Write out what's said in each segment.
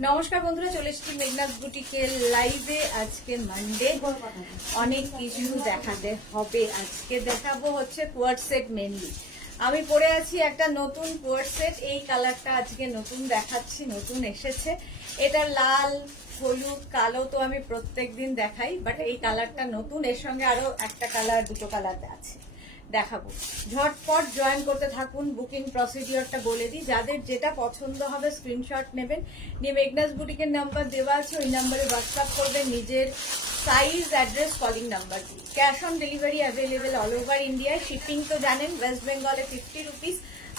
নমস্কার বন্ধুরা, চলে এসেছি মেঘনাস বুটিকের লাইভে। আজকে মানডে, অনেক কিছু দেখাতে হবে। আজকে দেখাবো হচ্ছে কোয়ার্ট সেট। মেনলি আমি পরে আছি একটা নতুন কোয়ার্ট সেট। এই কালারটা আজকে নতুন দেখাচ্ছি, নতুন এসেছে। এটা লাল, হলুদ, কালো তো আমি প্রত্যেকদিন দেখাই, বাট এই কালারটা নতুন। এর সঙ্গে আরো একটা কালার, দুটো কালার আছে, দেখাবো। ঝটপট জয়েন করতে থাকুন। বুকিং প্রসিডিওরটা বলে দিই, যাদের যেটা পছন্দ হবে স্ক্রিনশট নেবেন, নিয়ে মেঘনাস বুটিকের নাম্বার দেওয়া আছে, ওই নাম্বারে হোয়াটসঅ্যাপ করবেন নিজের সাইজ, অ্যাড্রেস, কলিং নাম্বার দিয়ে। Cash on delivery available all over ইন্ডিয়ায়। শিপিং তো জানেন, ওয়েস্ট বেঙ্গলে 50 রুপিস,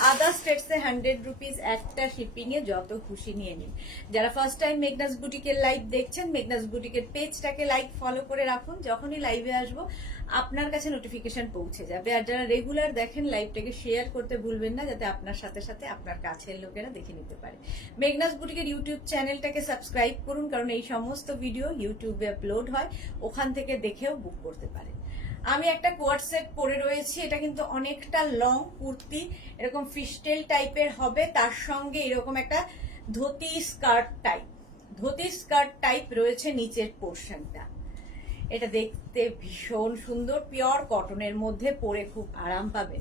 আদার স্টেটসে 100 রুপিস। একটা শিপিং এ যত খুশি নিয়ে নিন। যারা ফার্স্ট টাইম মেঘনাস বুটিকের লাইভ দেখছেন, মেঘনাস বুটিকের পেজটাকে লাইক ফলো করে রাখুন। যখনই লাইভে আসবো আপনার কাছে নোটিফিকেশন পৌঁছে যাবে। আর যারা রেগুলার দেখেন, লাইভটাকে শেয়ার করতে ভুলবেন না, যাতে আপনার সাথে সাথে আপনার কাছের লোকেরা দেখে নিতে পারে। মেঘনাস বুটিকের ইউটিউব চ্যানেলটাকে সাবস্ক্রাইব করুন, কারণ এই সমস্ত ভিডিও ইউটিউবে আপলোড হয়, ওখান থেকে দেখেও বুক করতে পারেন। আমি একটা কোয়ার্ট সেট পরে রয়েছি। এটা কিন্তু অনেকটা লং কুর্তি, এরকম ফিস্টেল টাইপের হবে, তার সঙ্গে এরকম একটা ধুতি স্কার্ট টাইপ রয়েছে নিচের পোর্শনটা। এটা দেখতে ভীষণ সুন্দর, পিওর কটনের মধ্যে, পরে খুব আরাম পাবে।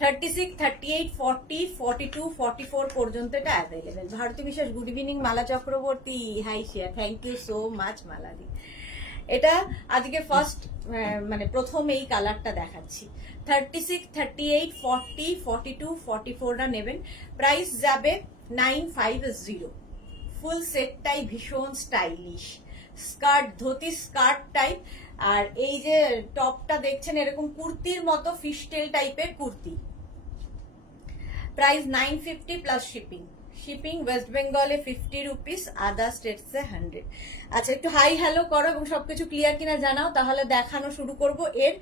36, 38, 40, 42, 44 পর্যন্ত এটা available. Bharati Biswas, good evening. Mala Chakraborty, hi share, thank you so much মালাদি। এটা আজকে ফার্স্ট, মানে প্রথম এই কালারটা দেখাচ্ছি। 36, 38, 40, 42, 44টা নেবেন। প্রাইস যাবে 950। ফুল সেটটাই ভীষণ stylish. Skirt, dhoti skirt type. আর এই যে টপটা দেখছেন, এরকম কুর্তির মতো ফিস্টেল টাইপের kurti. Price 950 plus shipping West বেঙ্গলে 50 রুপিস, আদার স্টেটসে 100। আচ্ছা, একটু হাই হ্যালো করো এবং সবকিছু ক্লিয়ার কিনা জানাও, তাহলে দেখানো শুরু করব। এর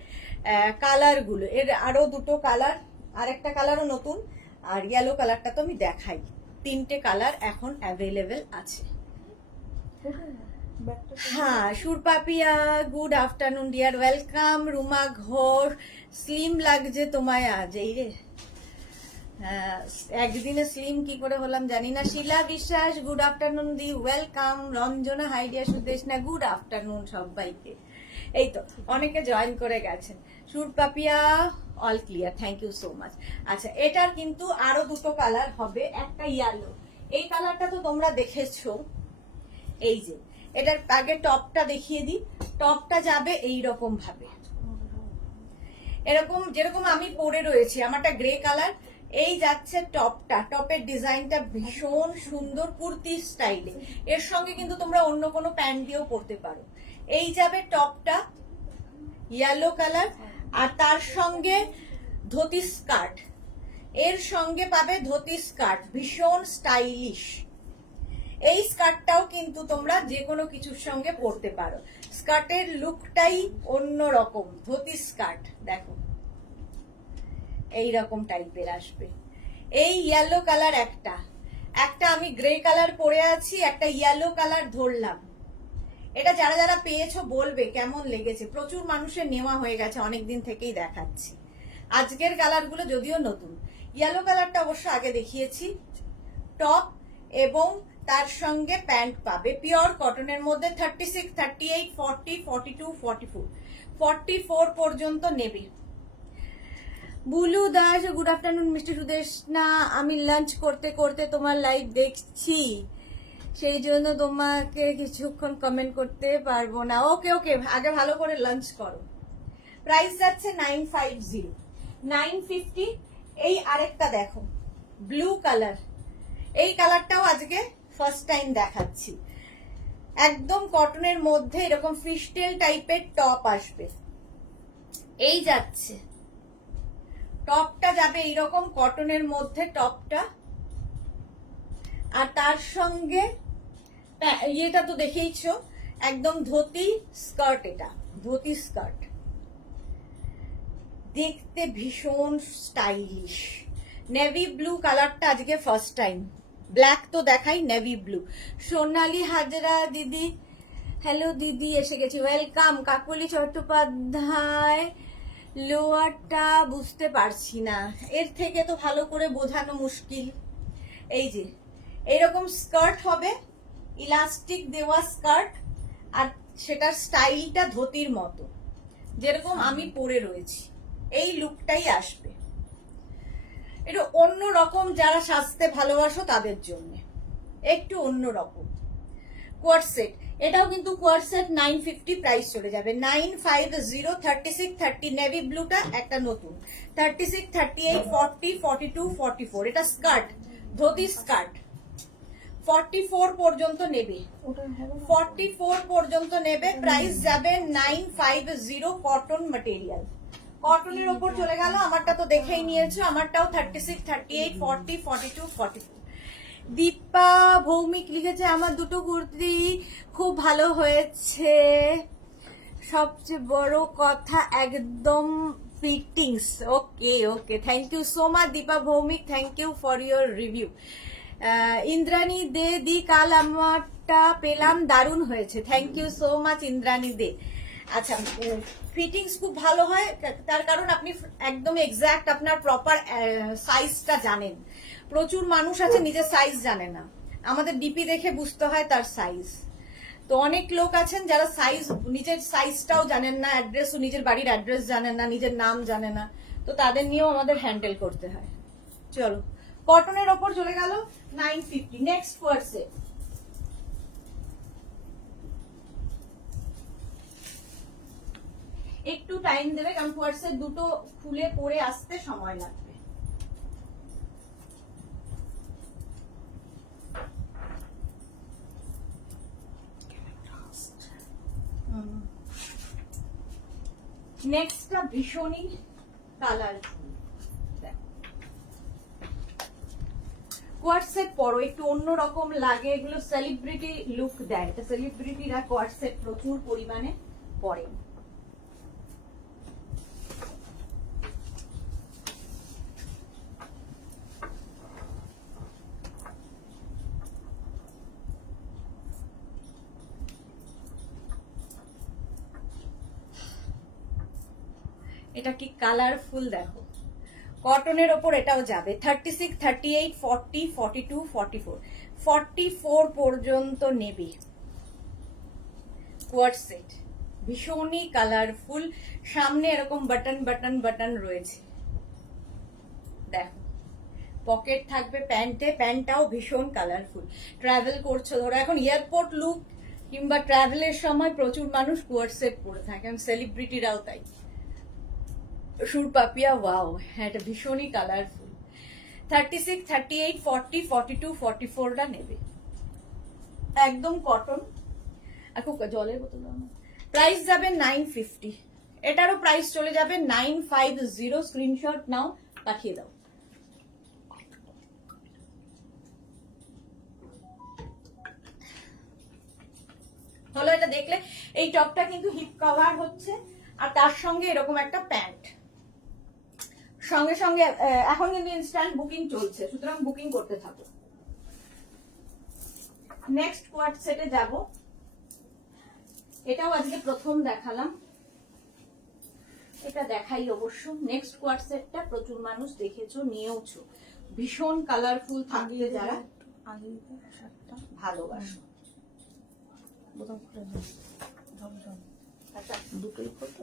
কালারগুলো, এর আরো দুটো কালার, আর একটা কালারও নতুন, আর ইয়েলো কালারটা তো আমি দেখাই। 3টে কালার এখন অ্যাভেলেবেল আছে। হ্যাঁ, Surpapiya, good afternoon dear, welcome. Ruma Ghosh, slim লাগছে তোমায় আজ। এই রে, একদিনে স্লিম কি করে হলাম জানি না। Sheela Biswas, good afternoon di, welcome. Ranjana, hi dear Sudeshna, good afternoon সবাইকে। এই তো অনেকে জয়েন করে গেছেন। Surpapiya, all clear, thank you so much. আচ্ছা, এটার কিন্তু আরো দুটো কালার হবে, একটা ইয়েলো। এই কালারটা তো তোমরা দেখেছো। এই যে এটার আগে টপটা দেখিয়ে দিই। টপটা যাবে এই রকম ভাবে, এরকম যেরকম আমি পরে রয়েছি, আমারটা গ্রে কালার। এই যাচ্ছে টপটা, টপের ডিজাইনটা ভীষণ সুন্দর কুর্তি স্টাইলে। এর সঙ্গে কিন্তু তোমরা অন্য কোনো প্যান্ট দিয়েও পরতে পারো। এই যাবে টপটা ইয়েলো কালার, আর তার সঙ্গে ধুতি স্কার্ট। এর সঙ্গে পাবে ধুতি স্কার্ট, ভীষণ স্টাইলিশ। এই স্কার্টটাও কিন্তু তোমরা যে কোনো কিছুর সঙ্গে পরতে পারো। স্কার্টের লুকটাই অন্যরকম। ধুতি স্কার্ট দেখো এই রকম টাইপের আসবে। এই ইয়েলো কালার একটা আমি গ্রে কালার পরে আছি, একটা ইয়েলো কালার ধরলাম। এটা যারা যারা পেয়েছো বলবে কেমন লেগেছে। প্রচুর মানুষের নেওয়া হয়ে গেছে, অনেকদিন থেকেই দেখাচ্ছি। আজকের কালারগুলো যদিও নতুন। ইয়েলো কালারটা অবশ্য আগে দেখিয়েছি। টপ এবং তার সঙ্গে প্যান্ট পাবে, পিওর কটনের মধ্যে। 36, 38, 40, 42, 44, 44 পর্যন্ত নেবে। Bulu Das, good afternoon mister Sudeshna. আমি লাঞ্চ করতে করতে তোমার লাইভ দেখছি, সেই জন্য তোমাকে কিছুক্ষণ কমেন্ট করতে পারবো না। ওকে, আগে ভালো করে লাঞ্চ করো। প্রাইস যাচ্ছে 950, 950। এই আরেকটা দেখো, ব্লু কালার। এই কালারটাও আজকে ফার্স্ট টাইম দেখাচ্ছি। একদম কটনের মধ্যে এরকম ফিস্টেল টাইপের টপ আসবে। এই যাচ্ছে টপটা, যাবে এইরকম কটনের মধ্যে টপটা, আর তার সঙ্গে ইয়েটা তো দেখেইছো, একদম ধুতি স্কার্ট। এটা ধুতি স্কার্ট, দেখতে ভীষণ স্টাইলিশ। নেভি ব্লু কালারটা আজকে ফার্স্ট টাইম। ব্ল্যাক তো দেখাই, নেভি ব্লু। সোনালি হাজরা দিদি, হ্যালো দিদি, এসে গেছি, ওয়েলকাম। কাকলি চট্টোপাধ্যায়, লোয়ারটা বুঝতে পারছি না, এর থেকে তো ভালো করে বোঝানো মুশকিল। এই যে এরকম স্কার্ট হবে, ইলাস্টিক দেওয়া স্কার্ট, আর সেটার স্টাইলটা ধুতির মতো, যেরকম আমি পরে রয়েছি এই লুকটাই আসবে। এটা অন্য রকম, যারা সাজতে ভালোবাসো তাদের জন্য একটু অন্য রকম। কোয়ার্ড সেট, এটাও কিন্তু কোয়ার্ড সেট 950 প্রাইস চলে যাবে 950। 36, 30 নেভি ব্লুটা একটা নতুন, 36, 38, 40, 42, 44। এটা স্কার্ট, ধুতি স্কার্ট 44 পর্যন্ত নেবে, 44 পর্যন্ত নেবে। প্রাইস যাবে 950। কটন ম্যাটেরিয়াল, কটনের ওপর চলে গেল। আমারটা তো দেখেই নিয়েছো, আমারটাও 36, 38, 40, 42, 44। দীপা ভৌমিক লিখেছে আমার দুটো কুর্তি খুব ভালো হয়েছে, সবচেয়ে বড় কথা একদম fittings. Okay okay, thank you so much Dipa Bhowmik, thank you for your review. Indrani De di, কাল আমারটা পেলাম, দারুণ হয়েছে, thank you so much Indrani De. আচ্ছা, ফিটিংস খুব ভালো হয়, তার কারণ আপনি একদম এক্সাক্ট আপনার প্রপার সাইজটা জানেন। প্রচুর মানুষ আছে নিজের সাইজ জানে না, আমাদের ডিপি দেখে বুঝতে হয় তার সাইজ। তো অনেক লোক আছেন যারা সাইজ, নিজের সাইজটাও জানেন না, অ্যাড্রেসও, নিজের বাড়ির অ্যাড্রেস জানেন না, নিজের নাম জানে না, তো তাদের নিয়েও আমাদের হ্যান্ডেল করতে হয়। চলো, কটনের ওপর চলে গেল 950। নেক্সট কোয়ার্সে, একটু টাইম দেবে কারণ কোয়ার্সে দুটো খুলে পরে আসতে সময় লাগবে। নেক্সটটা ভীষণই কালারফুল, কোয়ার্ড সেট পরো, একটু অন্যরকম লাগে, এগুলো সেলিব্রিটি লুক দেয়, এটা সেলিব্রিটিরা কোয়ার্ড সেট প্রচুর পরিমাণে পরে। এটা কি কালারফুল দেখো, কটনের ওপর এটাও যাবে 36, 38, 40, 42, 44, 44 পর্যন্ত নেবে। কোয়ার্ড সেট ভীষণই কালারফুল, সামনে এরকম বাটন বাটন বাটন রয়েছে, দেখো পকেট থাকবে প্যান্টে, প্যান্টটাও ভীষণ কালারফুল। ট্রাভেল করছো, ধরো এখন এয়ারপোর্ট লুক কিংবা ট্রাভেলের সময় প্রচুর মানুষ কোয়ার্ড সেট পরে থাকে, সেলিব্রিটিরাও তাই। সুরপাপিয়া, ওয়াও, হ্যাঁ এটা ভীষণই কালারফুল। 36, 38, 40, 42, 44টা নেবে, একদম কটন। এখন জলের বোতল, প্রাইস যাবে 950। এটারও প্রাইস চলে যাবে 950। স্ক্রিনশট নাও, পাঠিয়ে দাও। হলো, এটা দেখলে এই টপটা কিন্তু হিপ কভার হচ্ছে, আর তার সঙ্গে এরকম একটা প্যান্ট, সঙ্গে সঙ্গে এখন কিন্তু ইনস্ট্যান্ট বুকিং চলছে, সুতরাং বুকিং করতে থাকো। নেক্সট কোয়ার্ড সেটে যাব, এটাও আজকে প্রথম দেখালাম, এটা দেখাই অবশ্য। নেক্সট কোয়ার্ড সেটটা প্রচুর মানুষ দেখেছো, নিয়েওছো, ভীষণ কালারফুল থাকবে, যারা ভালোবাসো। আচ্ছা, দুটোই করতে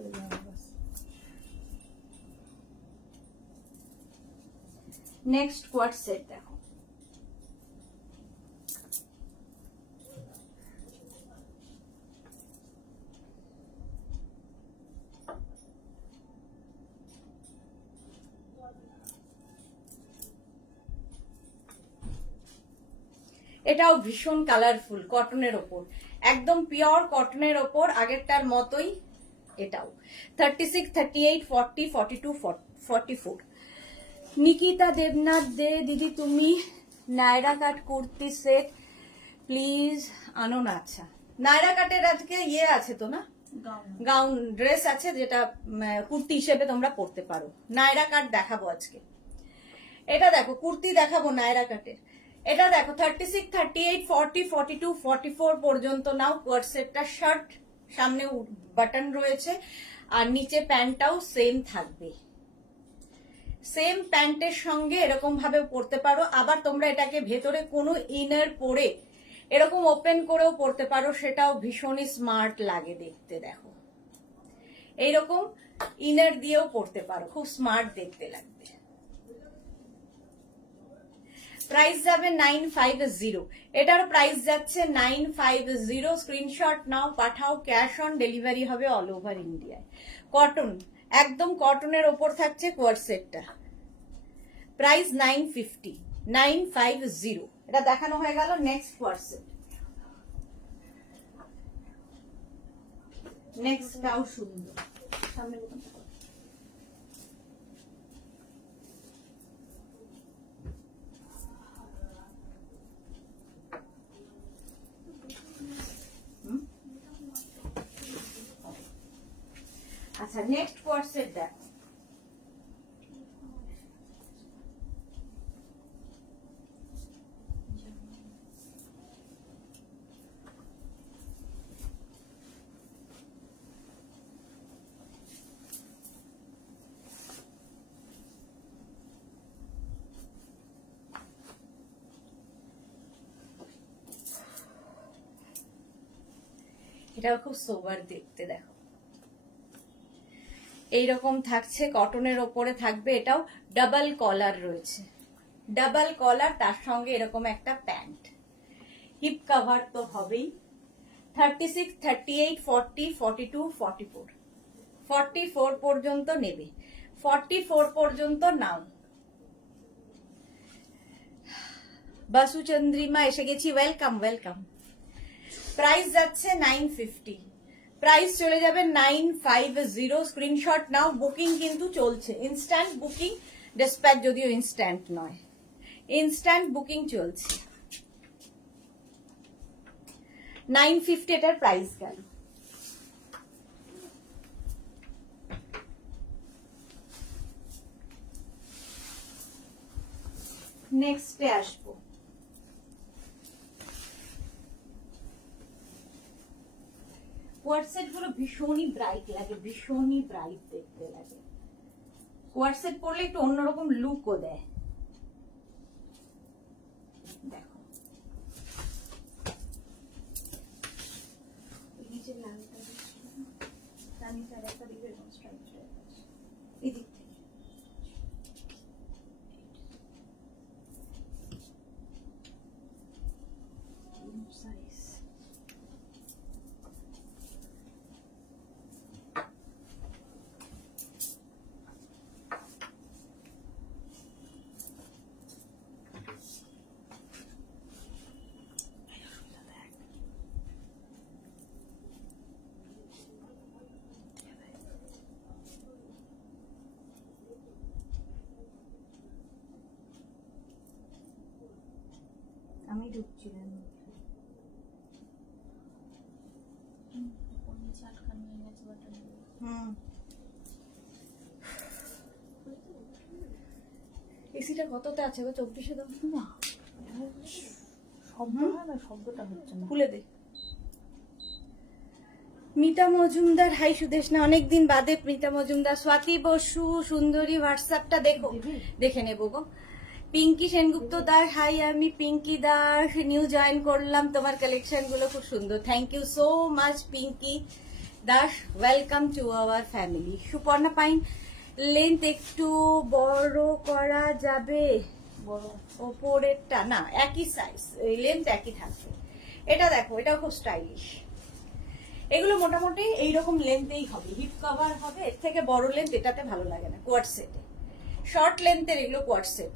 নেক্সট কোয়ার্ড সেট দেখো, এটাও ভীষণ কালারফুল, কটনের ওপর, একদম পিওর কটনের ওপর, আগেরটার মতোই এটাও। 36, 38, 40, 42, 44। নিকিতা দেবনাথ দে, দিদি তুমি নায়রা কাট কুর্তি সেট প্লিজ আনো না। আচ্ছা, নায়রা কাটের আজকে ইয়ে আছে তো না, গাউন ড্রেস আছে, যেটা কুর্তি হিসেবে তোমরা পরতে পারো। নায়রা কাট দেখাবো আজকে, এটা দেখো কুর্তি দেখাবো নায়রা কাটের। এটা দেখো 36, 38, 40, 42, 44 পর্যন্ত নাও। কোয়ার্ড সেটটা শার্ট, সামনে বাটন রয়েছে, আর নিচে প্যান্টটাও সেম থাকবে, সেম প্যান্টের সঙ্গে এরকম ভাবে পরতে পারো। আবার তোমরা এটাকে ভেতরে কোনো ইনার পরে এরকম ওপেন করেও পরতে পারো, সেটাও ভীষণই স্মার্ট লাগে দেখতে। দেখো এইরকম ইনার দিয়েও পরতে পারো, খুব স্মার্ট দেখতে লাগবে। প্রাইস যাবে 950, এটার প্রাইস যাচ্ছে 950। স্ক্রিনশট নাও, পাঠাও, ক্যাশ অন ডেলিভারি হবে অল ওভার ইন্ডিয়ায়। কটন, একদম কটনের ওপর থাকছে কোয়ারসেটটা, প্রাইস 950, 950। এটা দেখানো হয়ে গেল। নেক্সট কোয়ারসেট, নেক্সটটাও সুন্দর। সামনে বোতামটা করো। আচ্ছা, নেক্সট কোয়ারসেট দেখো। এটাও খুব সোবার দেখতে। দেখো এইরকম থাকছে, কটনের ওপরে থাকবে, এটাও ডাবল কলার রয়েছে, ডাবল কলার, তার সঙ্গে এরকম একটা প্যান্ট। হিপ কভার তো হবেই। 36, 38, 40, 42, 44, 44 পর্যন্ত নেবে, 44 পর্যন্ত নাও। বাসু চন্দ্রিমা এসে গেছি, ওয়েলকাম ওয়েলকাম। প্রাইস যাচ্ছে 950, প্রাইস চলে যাবে 950। স্ক্রিনশট নাও, বুকিং কিন্তু চলছে, ইনস্ট্যান্ট বুকিং, ডিসপ্যাচ যদিও ইনস্ট্যান্ট নয়, ইনস্ট্যান্ট বুকিং চলছে। 950 এটার প্রাইস গেল। নেক্সটে আসবো। কোয়ারসেট গুলো ভীষণই ব্রাইট লাগে, ভীষণই ব্রাইট দেখতে লাগে। কোয়ারসেট পরলে একটু অন্যরকম লুকও দেয়। দেখো নিচে লালটা রানী সারাটা দিবে, এদিক থেকে সাইজ। আমি ঢুকছিলাম। এসিটা কততে আছে গো? 24-এ দাও না, শব্দ হয় না, শব্দটা হচ্ছে না, খুলে দে। মিতা মজুমদার, হাই সুদেশনা, অনেকদিন বাদে মিতা মজুমদার। স্বাতি বসু সুন্দরী, হোয়াটসঅ্যাপটা দেখো, দেখে নেবো গো। পিঙ্কি সেনগুপ্ত দাস, হাই, আমি পিঙ্কি দাস, নিউ জয়েন করলাম, তোমার কালেকশন গুলো খুব সুন্দর, thank you so much Pinki Das, welcome to our family. Suparna Pain, length একটু বড় করা যাবে? বড় ওপরেরটা না, একই সাইজ, লেন্থ একই থাকবে। এটা দেখো, এটাও খুব স্টাইলিশ। এগুলো মোটামুটি এইরকম লেন্থেই হবে, হিপ কভার হবে, এর থেকে বড় লেন্থ এটাতে ভালো লাগে না কোয়ার্ড সেটে। শর্ট লেন্থের এগুলো কোয়ার্ড সেট।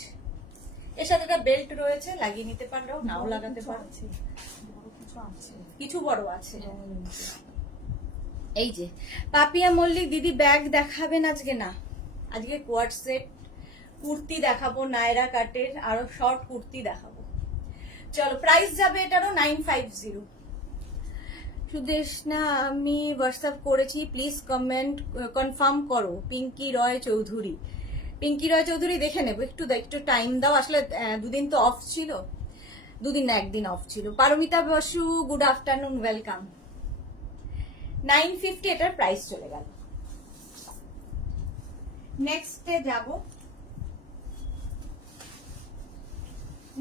এর সাথে একটা বেল্ট রয়েছে, লাগিয়ে নিতে পারো, নাও লাগাতে পারো, কিছু বড় আছে। এই যে পাপিয়া মল্লিক দিদি, ব্যাগ দেখাবেন আজকে? না, আজকে কোয়ার্ড সেট কুর্তি দেখাবো, নায়রা কাটের, আরো শর্ট কুর্তি দেখাবো। চলো, প্রাইস যাবে এটারও 950। সুদেশনা, আমি হোয়াটসঅ্যাপ করেছি, প্লিজ কমেন্ট কনফার্ম করো। পিঙ্কি রয় চৌধুরী, পিঙ্কি রয় চৌধুরী, দেখে নেবো, একটু টাইম দাও, আসলে দুদিন তো অফ ছিল, দুদিন না একদিন অফ ছিল। Paramita Basu, good afternoon, welcome. 950 এটার প্রাইস চলে গেল। নেক্সটে যাব,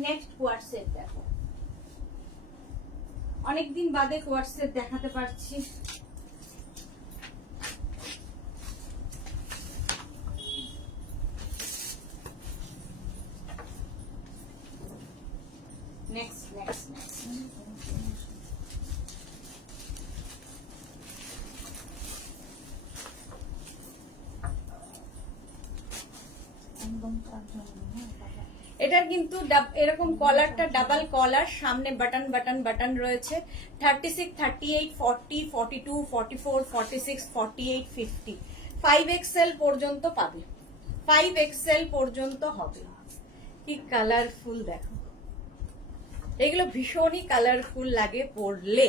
নেক্সট কোয়ার্ড সেট দেখো। অনেকদিন বাদে কোয়ার্ড সেট দেখাতে পারছি। নেক্সট নেক্সট নেক্সট এটার কিন্তু এরকম কলারটা ডাবল কলার, সামনে বাটন বাটন বাটন রয়েছে। 36, 38, 40, 42, 44, 46, 48, 50 5XL পর্যন্ত পাবে, 5XL পর্যন্ত হবে। কি কালারফুল দেখো, এগুলো ভীষণই কালারফুল লাগে পরলে।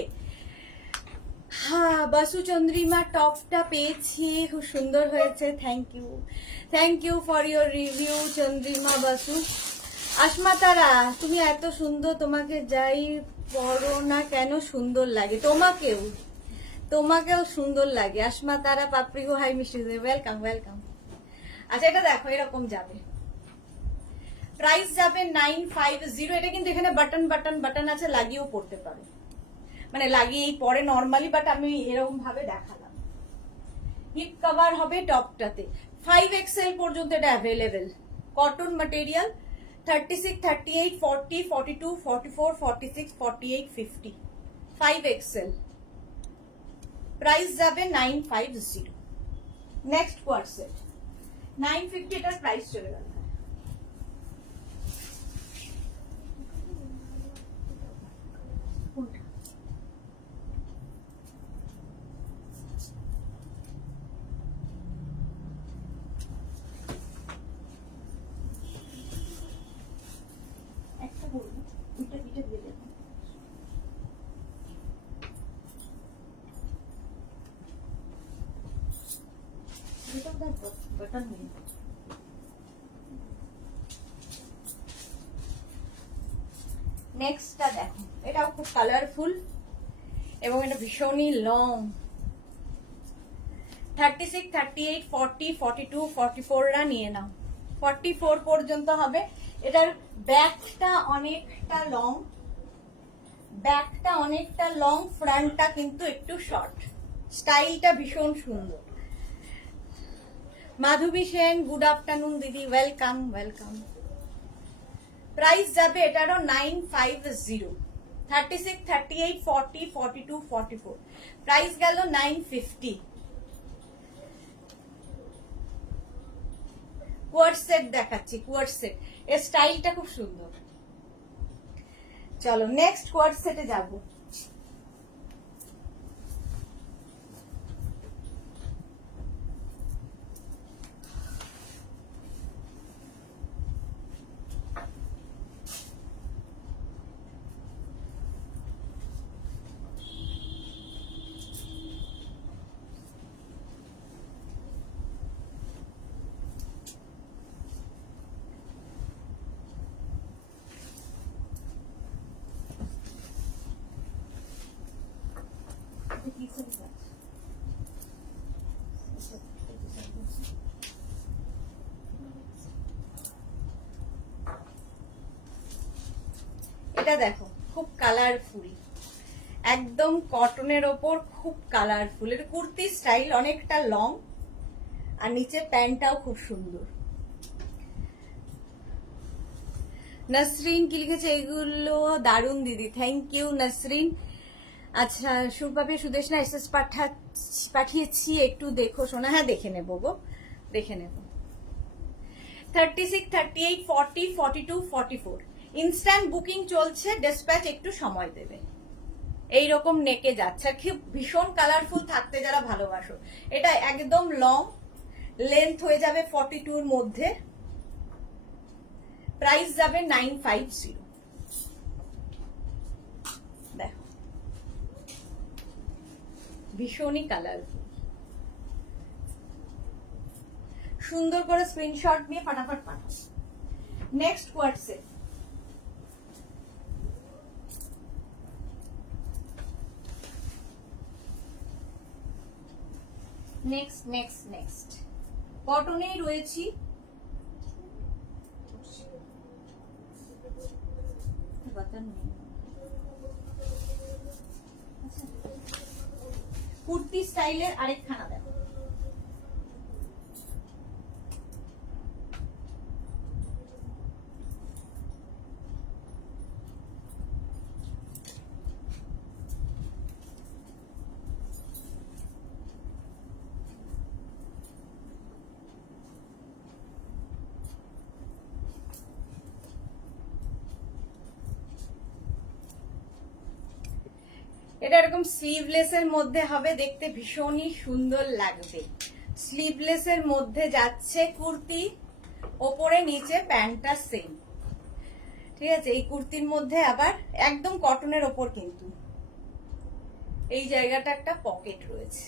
হ্যাঁ, বাসু চন্দ্রিমা টপটা পেয়েছি, খুব সুন্দর হয়েছে। Thank you for your review Chandrima Basu. Asma Tara, তুমি এত সুন্দর, তোমাকে যাই পরো না কেন সুন্দর লাগে। তোমাকেও সুন্দর লাগে। আসমা তারা পাপড়ি গো, হাই মিষ্টি, ওয়েলকাম ওয়েলকাম। আচ্ছা, এটা দেখো এরকম যাবে, প্রাইস যাবে 950। এটা কিন্তু এখানে বাটন বাটন বাটন আছে, লাগিয়েও পড়তে পারো, মানে লাগিয়েই পরে নর্মালি, বাট আমি এরকম ভাবে দেখালাম। হিপ কভার হবে টপটাতে। 5XL পর্যন্ত এটা available. Cotton material. 36, 38, 40, 42, 44, 46, 48, 50 5XL। Price যাবে 950। নেক্সট কোয়ার্ড সেট 950, এটার প্রাইস চলে গেল। নেক্সটটা দেখো, এটাও খুব কালারফুল এবং এটা ভীষণই লং। 36, 38, 40, 42, 44 রা নিয়ে নাও। 44 পর্যন্ত হবে। এটার ব্যাকটা অনেকটা লং, ফ্রন্টটা কিন্তু একটু শর্ট। স্টাইলটা ভীষণ সুন্দর। মাধবী সেন, গুড আফটারনুন দিদি, ওয়েলকাম ওয়েলকাম। প্রাইস যাবে এটারও 950। 36, 38, 40, 42, 44 প্রাইস গেল 950। কোয়ার্ড সেট দেখাচ্ছি, কোয়ার্ড সেট, এর স্টাইলটা খুব সুন্দর। চলো নেক্সট কোয়ার্ড সেটে যাবো। এটা দেখো, খুব কালারফুল, একদম কটনের ওপর, খুব কালারফুল। এটা কুর্তি স্টাইল, অনেকটা লং, আর নিচে প্যান্টটাও খুব সুন্দর। নাসরিন কি লিখেছে, এগুলো দারুন দিদি, থ্যাংক ইউ নাসরিন। আচ্ছা, সুরপাপি সুদেশনা এসএস পাঠিয়েছি, একটু দেখো শোনা। হ্যাঁ, দেখে নেবো গো, দেখে নেবো। 36, 38, 40, 42, 44 ইনস্ট্যান্ট বুকিং চলছে, ডিসপ্যাচ একটু সময় দেবে। এইরকম নেকে যাচ্ছে, আর খুব ভীষণ কালারফুল থাকতে যারা ভালোবাসো। এটা একদম লং, লেন্থ হয়ে যাবে 42 এর মধ্যে। প্রাইস যাবে 950। দেখো ভীষণই কালারফুল। সুন্দর করে স্ক্রিনশট নিয়ে ফটাফট পাঠাও। Next coord set. নেক্সট কটনেই রয়েছি। কুর্তি স্টাইলের আরেকখানা দেখো, এটা এরকম স্লিভলেস এর মধ্যে হবে, দেখতে ভীষণই সুন্দর লাগবে। স্লিভলেস এর মধ্যে যাচ্ছে কুর্তি, ওপরে নিচে প্যান্টটা সেম, ঠিক আছে। এই কুর্তির মধ্যে আবার একদম কটনের ওপর, কিন্তু এই জায়গাটা একটা পকেট রয়েছে।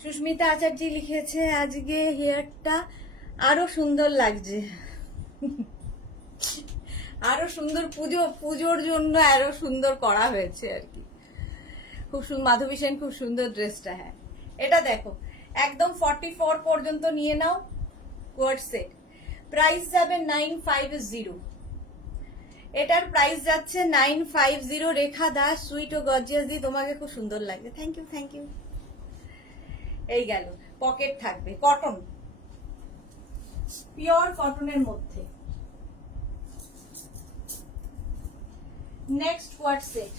সুস্মিতা আচার্য লিখেছে আজকে হেয়ারটা আরো সুন্দর লাগছে, আরো সুন্দর, পুজোর জন্য আরো সুন্দর করা হয়েছে আর কি। খুব সুন্দর, মাধবী সেন খুব সুন্দর ড্রেসটা। হ্যাঁ, এটা দেখো একদম 44 পর্যন্ত নিয়ে নাও কোয়ার্ড সেট। প্রাইস যাবে 950, এটার প্রাইস যাচ্ছে 950। রেখা দাস, সুইট ও গর্জিয়াস দি, তোমাকে খুব সুন্দর লাগবে, থ্যাংক ইউ থ্যাংক ইউ। এই গেল, পকেট থাকবে, কটন, পিওর কটনের মধ্যে। নেক্সট কোয়ার্ড সেট,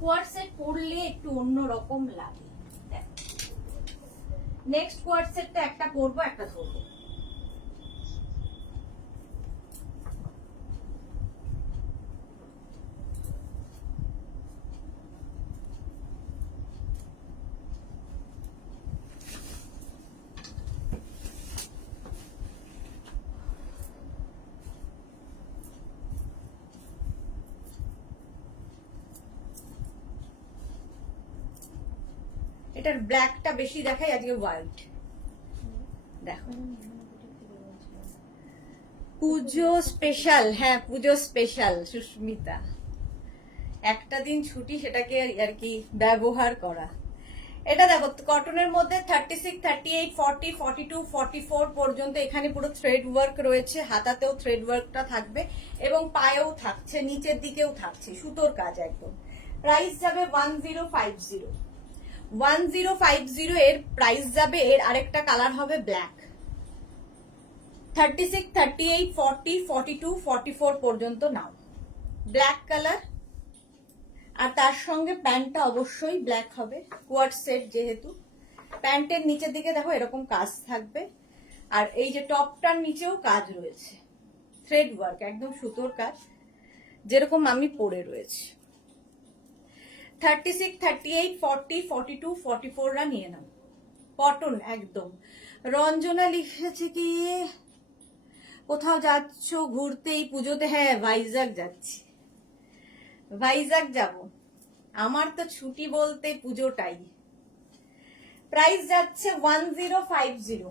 কোয়ার্ড সেট পরলে একটু অন্যরকম লাগে। নেক্সট কোয়ার্ড সেটটা একটা পরবো, একটা ধরবো। এটার ব্ল্যাকটা বেশি দেখাই, আজকে হোয়াইট দেখো। পুজো স্পেশাল, হ্যাঁ পুজো স্পেশাল সুস্মিতা, একটা দিন ছুটি, সেটাকে আর কি ব্যবহার করা। এটা দেখো কটনের মধ্যে 36, 38, 40, 42, 44 পর্যন্ত এখানে পুরো থ্রেড ওয়ার্ক রয়েছে, হাতাতেও থ্রেড ওয়ার্কটা থাকবে এবং পায়েও থাকছে, নিচের দিকেও থাকছে, সুতোর কাজ একদম। প্রাইস যাবে 1050, 1050 এর প্রাইস যাবে। এর আরেকটা কালার হবে ব্ল্যাক। 36, 38, 40, 42, 44 পর্যন্ত নাও, ব্ল্যাক কালার। আর তার সঙ্গে প্যান্টটা অবশ্যই ব্ল্যাক হবে, কোয়ার্ড সেট যেহেতু। প্যান্টের নিচের দিকে দেখো এরকম কাজ থাকবে, আর এই যে টপটার নিচেও কাজ রয়েছে, থ্রেড ওয়ার্ক, একদম সুতোর কাজ, যেরকম আমি পরে রয়েছি। 36, 38, 40, 42, 44 রা নিয়ে নাও, কটন একদম। রঞ্জনা লিখেছে কি কোথাও যাচ্ছ ঘুরতে এই পুজোতে? হ্যাঁ, ভাইজাগ যাচ্ছি, ভাইজাগ যাব, আমার তো ছুটি বলতে পুজোটাই। প্রাইস যাচ্ছে 1050,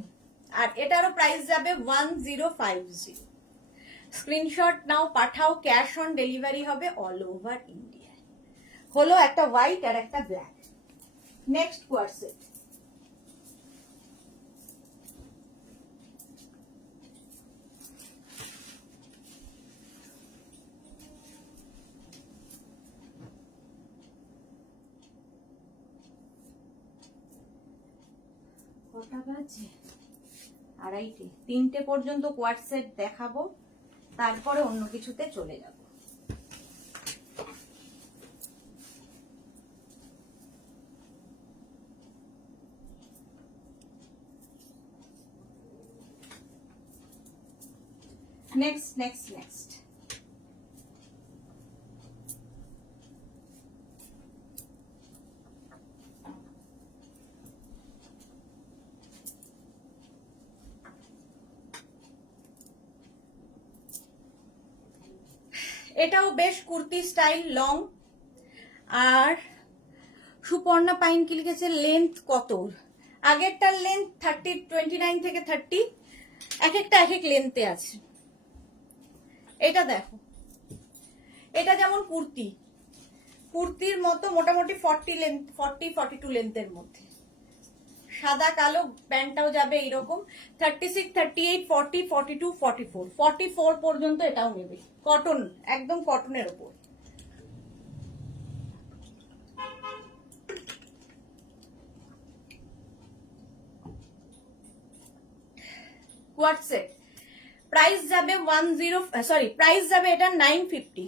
আর এটারও প্রাইস যাবে 1050। স্ক্রিনশট নাও, পাঠাও, ক্যাশ অন ডেলিভারি হবে অল ওভার ইন্ডিয়া। হলো একটা হোয়াইট আর একটা ব্ল্যাক। নেক্সট কোয়ার্ড সেট, কটা বাজে? 2:30, 3টে পর্যন্ত কোয়ার্ড সেট দেখাবো, তারপরে অন্য কিছুতে চলে যাব। নেক্সট নেক্সট নেক্সট, এটাও বেশ কুর্তি স্টাইল, লং। আর সুপর্ণা পাইন কি লিখেছে, লেন্থ কত? আগেরটার লেন্থ 29 থেকে 30, এক একটা এক এক লেন্থে আছে। এটা দেখো, এটা যেমন কুর্তি, কুর্তির মতো মোটামুটি 40-42 লেন্থের মধ্যে, সাদা কালো, প্যান্টটাও যাবে এইরকম। 36, 38, 40, 42, 44 পর্যন্ত এটাও নেবে, কটন, একদম কটনের ওপর। কোয়ার্ড সেট, প্রাইস যাবে প্রাইস যাবে এটা 950,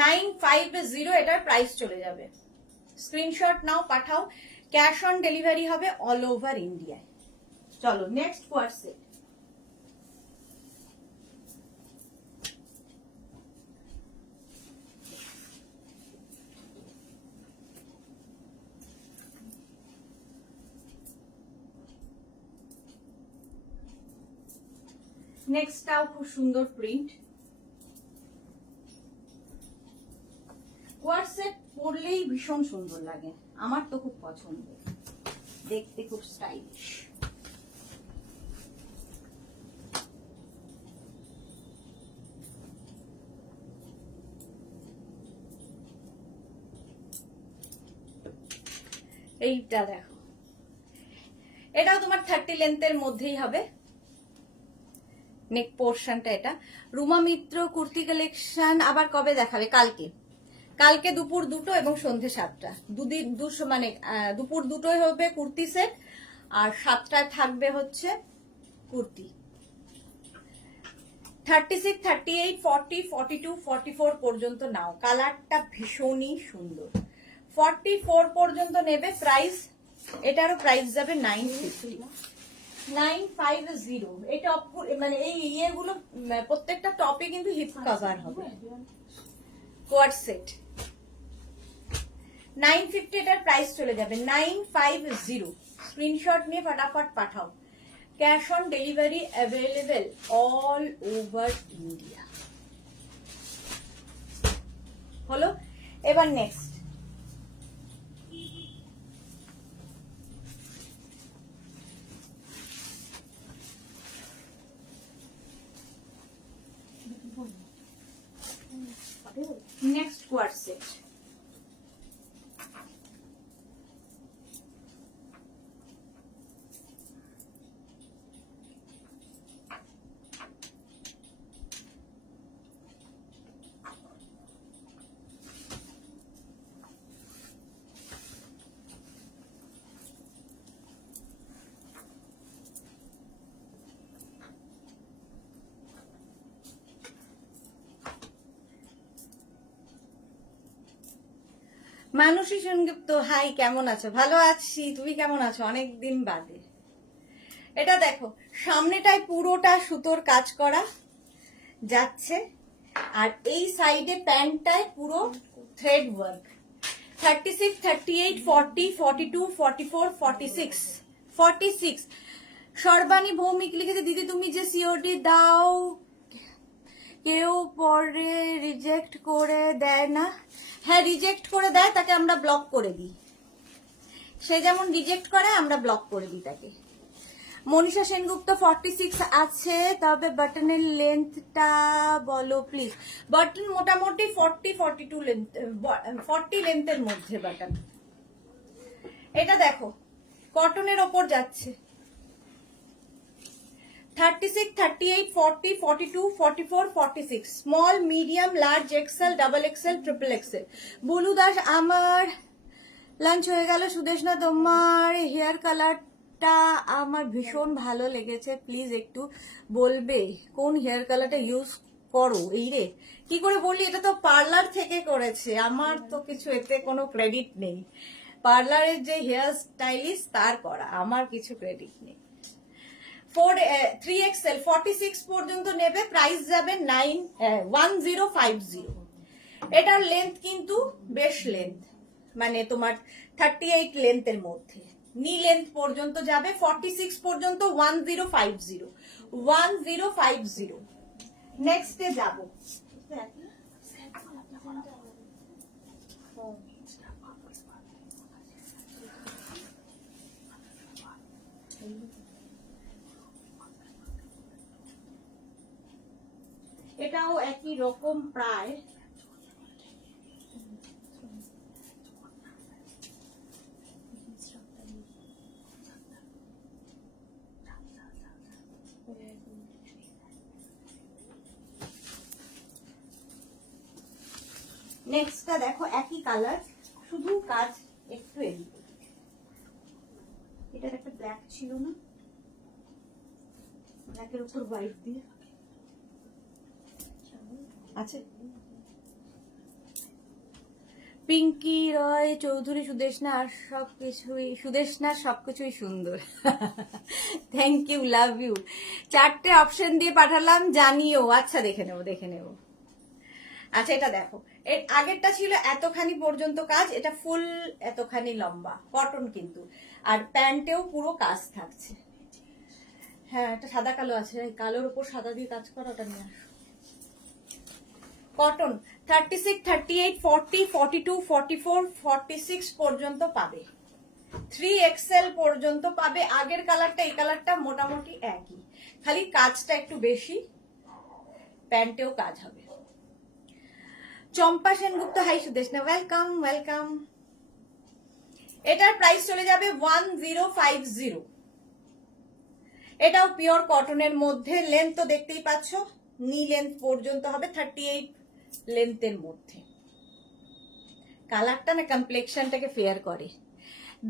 950 এটার প্রাইস চলে যাবে। স্ক্রিনশট নাও, পাঠাও, ক্যাশ অন ডেলিভারি হবে অল ওভার ইন্ডিয়ায়। চলো নেক্সট কোয়ার্ড সেট। নেক্সটটাও খুব সুন্দর প্রিন্ট। কোয়ার্ড সেট পরলেই ভীষণ সুন্দর লাগে, আমার তো খুব পছন্দ, দেখতে খুব স্টাইলিশ। এইটা দেখো, এটাও তোমার 30 লেন্থের মধ্যেই হবে। নেক পোর্শনটা এটা। রুমা মিত্র কুর্তি কালেকশন আবার কবে দেখাবে? কালকে, কালকে দুপুর 2টো এবং সন্ধে 7টা, দুদিন মানে দুপুর 2টোয় হবে কুর্তি সেট, আর 7টায় থাকবে হচ্ছে কুর্তি। 36, 38, 40, 42, 44 পর্যন্ত নাও, কালারটা ভীষণই সুন্দর। 44 পর্যন্ত নেবে, প্রাইস এটারও প্রাইস যাবে 950, 950। এই টপ মানে এই ইয়েগুলো প্রত্যেকটা টপে কিন্তু হিপ কভার হবে। কোয়ার্ড সেট 950, এটার প্রাইস চলে যাবে 950। স্ক্রিনশট নিয়ে ফটাফট পাঠাও, cash on delivery available all over India. হলো, এবার next. Next coord set. Manushi Sengupta, hi, কেমন আছো? ভালো আছি, তুমি কেমন আছো? অনেকদিন বাদে। এটা দেখো, সামনেটায় পুরোটা সুতোর কাজ করা যাচ্ছে, আর এই সাইডে প্যান্টটায় পুরো থ্রেড ওয়ার্ক। 36, 38, 40, 42, 44, 46, 46। সর্বাণী ভৌমিক লিখেছে, দিদি তুমি যে সিওডি দাও কেউ পরে রিজেক্ট করে দেয় না? হ্যাঁ, রিজেক্ট করে দেয়, তাকে আমরা ব্লক করে দিই। সে যেমন রিজেক্ট করে আমরা ব্লক করে দিই তাকে। মনীষা সেনগুপ্ত 46 আছে, তবে বাটনের লেন্থটা বলো প্লিজ। বাটন মোটামুটি 40, 42 লেন্থ, 40 লেন্থের মধ্যে বাটন। এটা দেখো, কটনের ওপর যাচ্ছে। 36, 38, 40, 42, 44, 46, small, medium, large, XL, double XL, triple XL. Bulu Das, আমার লাঞ্চ হয়ে গেল। সুদেশনা, তোমার হেয়ার কালারটা আমার ভীষণ ভালো লেগেছে, প্লিজ একটু বলবে কোন হেয়ার কালারটা ইউজ করো? এই রে, কি করে বলি, এটা তো পার্লার থেকে করেছে, আমার তো কিছু এতে কোনো ক্রেডিট নেই। পার্লারের যে হেয়ার স্টাইলিস্ট তার করা, আমার কিছু ক্রেডিট নেই। 3XL 46 পর্যন্ত নেবে, প্রাইস যাবে 1050। এটার লেন্থ কিন্তু বেশ লেন্থ, মানে তোমার 38 লেন্থের মধ্যে, নি লেন্থ পর্যন্ত যাবে। 46 পর্যন্ত 1050, 1050। নেক্সটে যাব। এটাও একই রকম প্রায়। নেক্সটটা দেখো, একই কালার, শুধু কাজ একটু এদিকে। এটার একটা ব্ল্যাক ছিল না? ব্ল্যাকের উপর হোয়াইট দিয়ে আছে। পিঙ্কি রয় চৌধুরী, সুদেশনা আর সবকিছুই সুন্দর। Thank you, love you. 4টে অপশন দিয়ে পাঠালাম, জানিও। আচ্ছা দেখে নেব। আচ্ছা এটা দেখো, এর আগেরটা ছিল এতখানি পর্যন্ত কাজ, এটা ফুল এতখানি লম্বা, কটন কিন্তু, আর প্যান্টেও পুরো কাজ থাকছে। হ্যাঁ এটা সাদা কালো আছে, কালোর উপর সাদা দিয়ে কাজ করা, ওটা নিয়ে আসো। কটন 36, 38, 40, 42, 44, 46 পর্যন্ত পাবে, 3XL পর্যন্ত পাবে। আগের কালারটা এই কালারটা মোটামুটি একই, খালি কাজটা একটু বেশি, প্যান্টেও কাজ হবে। Champa Sengupta, hi Sudeshna, welcome welcome. এটার প্রাইস চলে যাবে 1050। এটাও পিওর কটনের মধ্যে, লেন্থ তো দেখতেই পাচ্ছ, নি লেন্থ পর্যন্ত হবে, 38 লেন্থের মধ্যে। কালারটা না কমপ্লেক্সনটাকে ফেয়ার করে।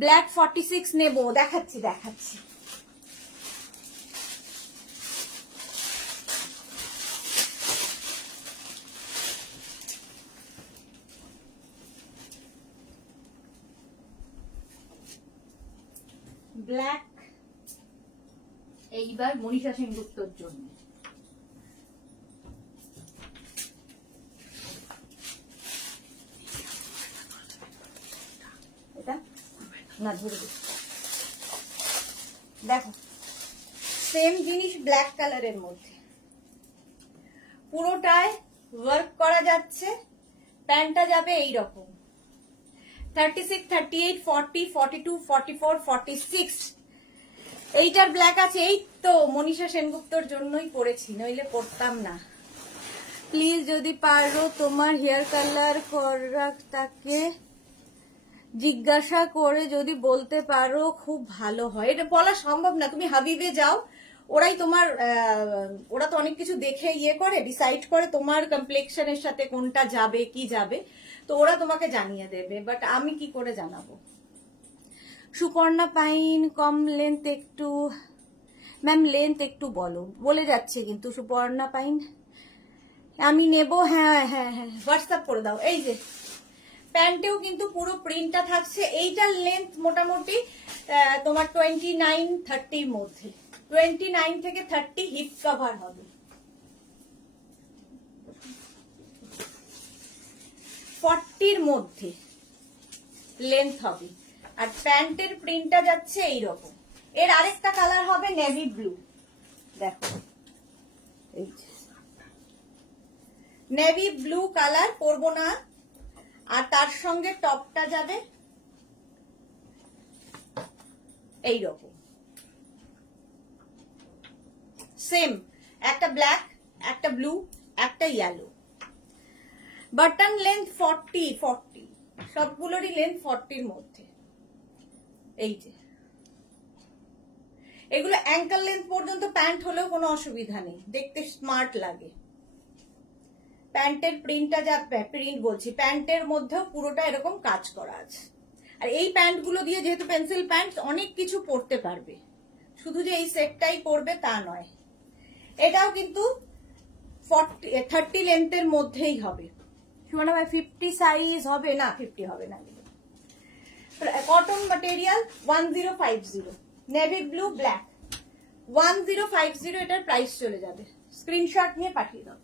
ব্ল্যাক 46 নেব, দেখাচ্ছি। ব্ল্যাক এইবার মনীষা সেনগুপ্তর জন্য। এটা না ধরে দেখো, সেম জিনিস ব্ল্যাক কালারের মধ্যে, পুরোটায় ওয়ার্ক করা যাচ্ছে, প্যান্টটা যাবে এইরকম 36, 38, 40, 42, 44, 46। এইটার ব্ল্যাক আছে, এই তো মনীষা সেনগুপ্তর জন্যই পরেছি, নইলে পরতাম না। প্লিজ যদি পারো তোমার হেয়ার কালার করা তাকে জিজ্ঞাসা করে যদি বলতে পারো খুব ভালো হয়। এটা বলা সম্ভব না, তুমি হাবিবে যাও, ওরা তো অনেক কিছু দেখে করে ডিসাইড করে তোমার কমপ্লেক্সনের সাথে কোনটা যাবে কি যাবে, তো ওরা তোমাকে জানিয়ে দেবে, বাট আমি কি করে জানাবো। সুপর্ণা পাইন, কম লেন্থ একটু, ম্যাম লেন্থ একটু বলে যাচ্ছে কিন্তু সুপর্ণা পাইন। আমি নেব, হ্যাঁ হোয়াটসঅ্যাপ করে দাও। এই যে প্যান্টেও কিন্তু পুরো প্রিন্টটা থাকছে, এইটার লেন্থ মোটামুটি তোমার 29, 30 মধ্যে, 29 থেকে 30 হিপ কভার হবে, 40 মধ্যে লেন্থ হবে, আর প্যান্টের প্রিন্টটা যাচ্ছে এইরকম। এর আরেকটা কালার হবে নেভি ব্লু, দেখো এই নেভি ব্লু কালার, পরবো না, আর তার সঙ্গে টপটা যাবে এইরকম, সেম, একটা ব্ল্যাক, একটা ব্লু, একটা ইয়েলো। বাটন লেন্থ 40, সবগুলোরই লেন্থ 40-র মধ্যে। এই যে এগুলো অ্যাঙ্কেল লেন্থ পর্যন্ত প্যান্ট হলেও কোনো অসুবিধা নেই, দেখতে স্মার্ট লাগে। প্যান্টের প্রিন্টটা প্যান্টের মধ্যেও পুরোটা এরকম কাজ করা আছে। আর এই প্যান্টগুলো দিয়ে যেহেতু পেন্সিল প্যান্ট, অনেক কিছু পরতে পারবে, শুধু যে এই সেটটাই পরবে তা নয়। এটাও কিন্তু 30 লেন্থের মধ্যেই হবে। সুমনা ভাই 50 সাইজ হবে না? 50 হবে না। Cotton material 1050, navy blue black 1050, এটার প্রাইস চলে যাবে। স্ক্রিনশট নিয়ে পাঠিয়ে দাও।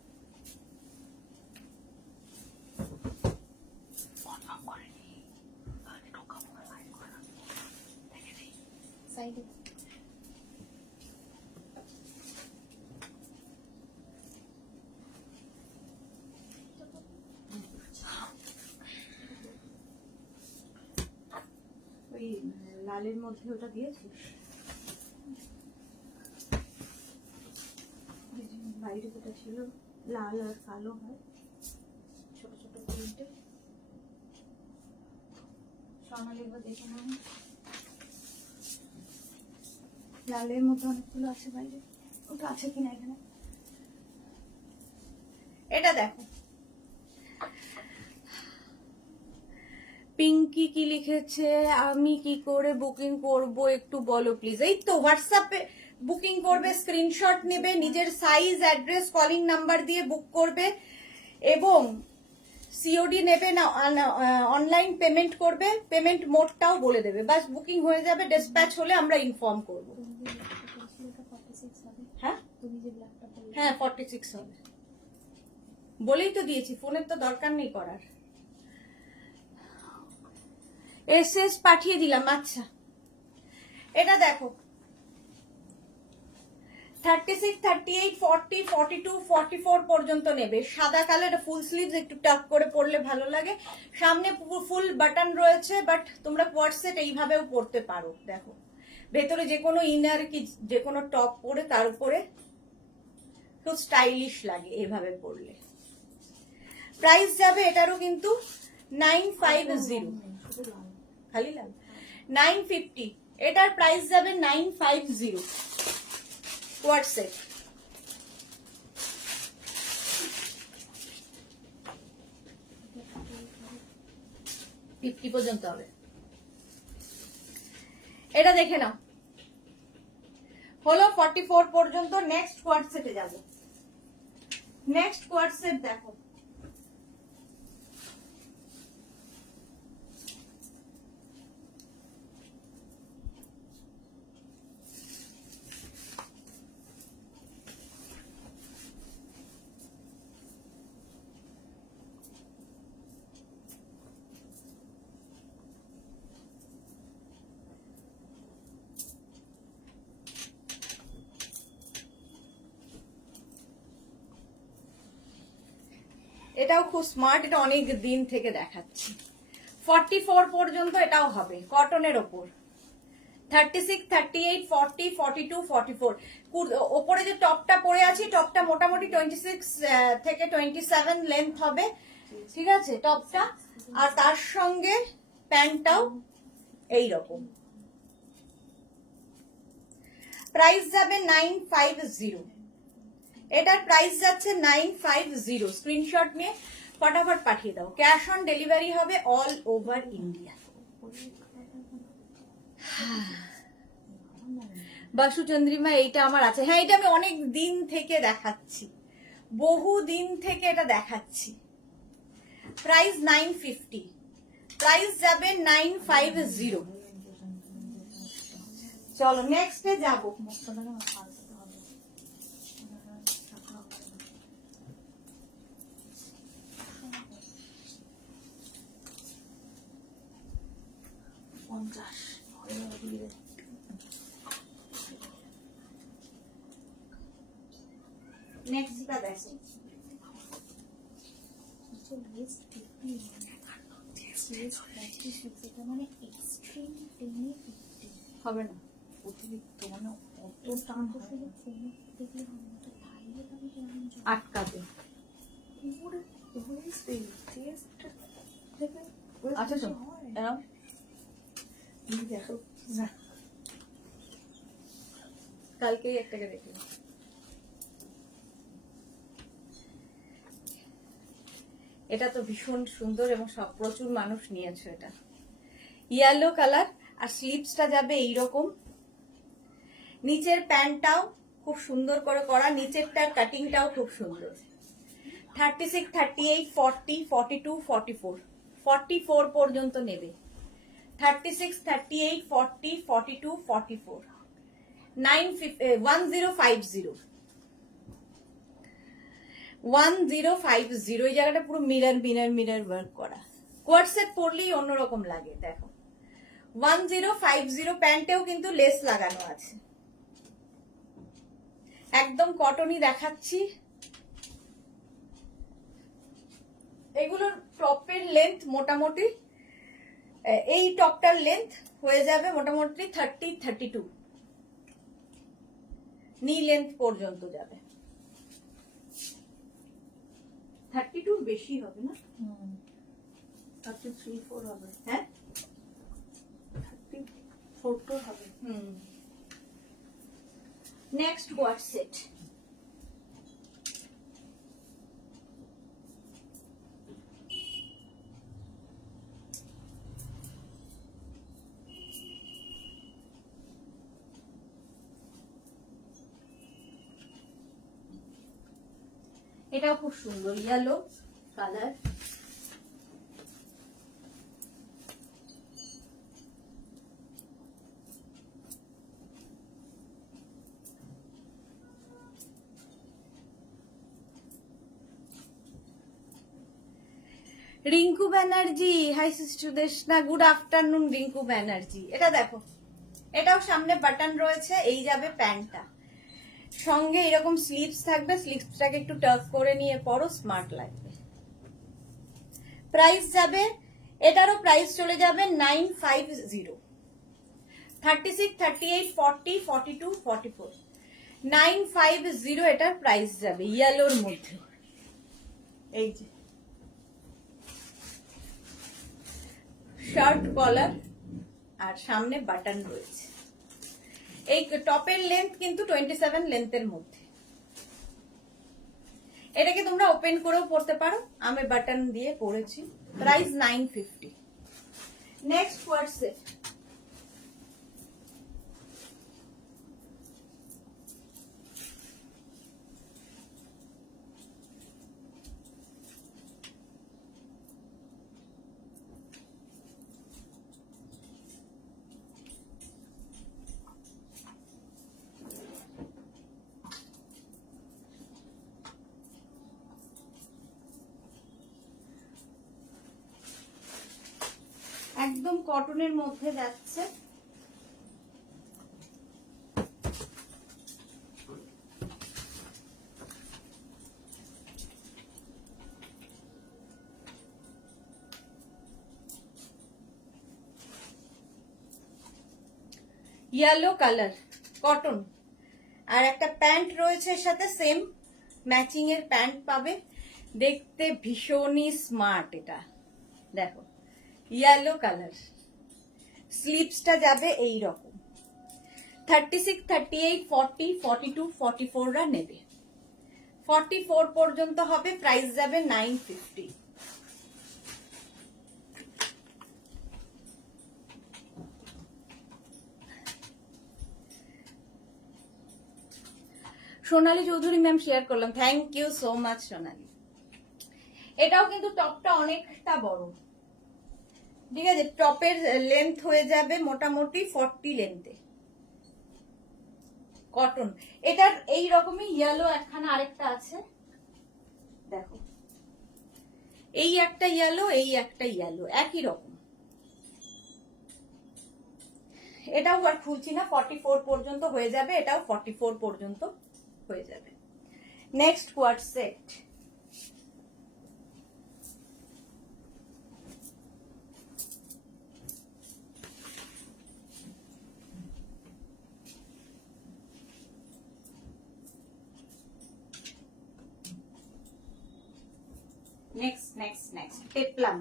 সাইডে ওই লালের মধ্যে ওটা দিয়েছি, বাইরে যেটা ছিল লাল আর কালো হয়, ছোট ছোট প্রিন্টে। সোনালি এবার দেখে নাও, লালের মধ্যে অনেকগুলো আছে বাইরে, ওটা আছে কিনা এখানে। এটা দেখো, পিঙ্কি কি লিখেছে, আমি কি করে বুকিং করব একটু বলো প্লিজ। এই তো হোয়াটসঅ্যাপে বুকিং করবে, স্ক্রিনশট নেবে, নিজের সাইজ, অ্যাড্রেস, কলিং নাম্বার দিয়ে বুক করবে এবং সিওডি নেবে না অনলাইন পেমেন্ট করবে, পেমেন্ট মোডটাও বলে দেবে, বাস বুকিং হয়ে যাবে। ডিসপ্যাচ হলে আমরা ইনফর্ম করব। হ্যাঁ হ্যাঁ 46 হবে, বলেই তো দিয়েছি, ফোনের তো দরকার নেই করার। এসএস পাঠিয়ে দিলাম। আচ্ছা এটা দেখো 36, 38, 40, 42, 44 পর্যন্ত নেবে। সাদা কালার, ফুল স্লিভস, একটু টাক করে পরলে ভালো লাগে। সামনে ফুল বাটন রয়েছে, বাট তোমরা কোয়ার্ড সেট এইভাবেও পরতে পারো। দেখো ভেতরে যে কোনো ইনার কি যে কোনো টপ পরে তার উপরে খুব স্টাইলিশ লাগে এভাবে পরলে। প্রাইস যাবে এটারও কিন্তু 950, খালি লাল 950, এটার প্রাইস যাবে 950 কোয়ার্ড সেট। পর্যন্ত হবে। এটা দেখে নাও, হলো 44 পর্যন্ত। নেক্সট কোয়ার্ড সেটে যাব। নেক্সট কোয়ার্ড সেট দেখো, এটাও খুব স্মার্ট, এটা অনেক দিন থেকে দেখাচ্ছি। 44 পর্যন্ত এটাও হবে, কটনের ওপর। 36, 38, 40, 42, 44 ওপরে যে টপটা পরে আছি, টপটা মোটামুটি 26 থেকে 27 লেন্থ হবে, ঠিক আছে টপটা। আর তার সঙ্গে প্যান্টটাও এইরকম। প্রাইস যাবে 950, এটার প্রাইস যাচ্ছে 950। স্ক্রিনশট নিয়ে ফটাফট পাঠিয়ে দাও। ক্যাশ অন ডেলিভারি হবে all over India. Basu Chandrima এইটা আমার আছে। হ্যাঁ এটা আমি অনেক দিন থেকে দেখাচ্ছি, বহু দিন থেকে এটা দেখাচ্ছি। প্রাইস 950, প্রাইস যাবে 950। চলো নেক্সটে যাবো। নেক্সটটা দেখো, হবে না অতিরিক্ত, মানে অত টান আটকাবে। আচ্ছা দেখো কালকেই একটাকে দেখি। এটা তো ভীষণ সুন্দর এবং সব প্রচুর মানুষ নিয়েছে। এটা ইয়েলো কালার, আর স্লিভসটা যাবে এইরকম। নিচের প্যান্টটাও খুব সুন্দর করে করা, নিচেরটার কাটিংটাও খুব সুন্দর। 36, 38, 40, 42, 44 44 পর্যন্ত নেবে। 36, 38, 40, 42, 44 1050 1050। এই জায়গাটা পুরো মিরর মিরর মিরর ওয়ার্ক করা। কোয়ার্ড সেট পরলেই অন্যরকম লাগে। দেখো 1050, প্যান্টেও কিন্তু লেস লাগানো আছে। একদম কটনই দেখাচ্ছি। এগুলোর টপের লেন্থ মোটামুটি, এই টপটার লেন্থ হয়ে যাবে মোটামুটি 30, 32 নি লেন্থ পর্যন্ত যাবে। 32 বেশি হবে না, 33, 4 হবে। হ্যাঁ 34 হবে। Next coord set. এটাও খুব সুন্দর yellow colour. Rinku Banerjee, hi Sudeshna, good afternoon Rinku Banerjee. এটা দেখো, এটাও সামনে বাটন রয়েছে, এই যাবে প্যান্টটা, সঙ্গে এরকম স্লিভস থাকবে, স্লিভসটাকে একটু টার্ক করে নিয়ে পরো, স্মার্ট লাগবে। প্রাইস যাবে, এটারও প্রাইস চলে যাবে 950। 36, 38, 40, 42, 44, 950 এটার প্রাইস যাবে, ইয়েলোর মধ্যে। এই যে শার্ট কলার আর সামনে বাটন রয়েছে। এই টপের লেন্থ কিন্তু 27 লেন্থের মধ্যে। এটাকে তোমরা ওপেন করেও পরতে পারো, আমি বাটন দিয়ে পরেছি। প্রাইস 950। Next coord set. একদম কটনের মধ্যে যাচ্ছে, ইয়েলো কালার কটন, আর একটা প্যান্ট রয়েছে এর সাথে, সেম ম্যাচিং এর প্যান্ট পাবে, দেখতে ভীষণই স্মার্ট। এটা দেখো ইয়েলো কালার, স্লিভসটা যাবে এই রকম। 36, 38, 40, 42, 44 রা নেবে, 44 পর্যন্ত হবে, প্রাইস যাবে 950। সোনালী চৌধুরী ম্যাম শেয়ার করলাম, থ্যাংক ইউ সো মাচ সোনালী। এটাও কিন্তু টপটা অনেকটা বড়, ঠিক আছে, টপের লেন্থ হয়ে যাবে মোটামুটি 40 লেন্থে, কটন। এটার এই রকমই ইয়েলো একখানা আরেকটা আছে, দেখো এই একটা ইয়েলো, এই একটা ইয়েলো, একই রকম। এটাও আর খুলছি না, 44 পর্যন্ত হয়ে যাবে, এটাও 44 পর্যন্ত হয়ে যাবে। Next coord set. Next peplum.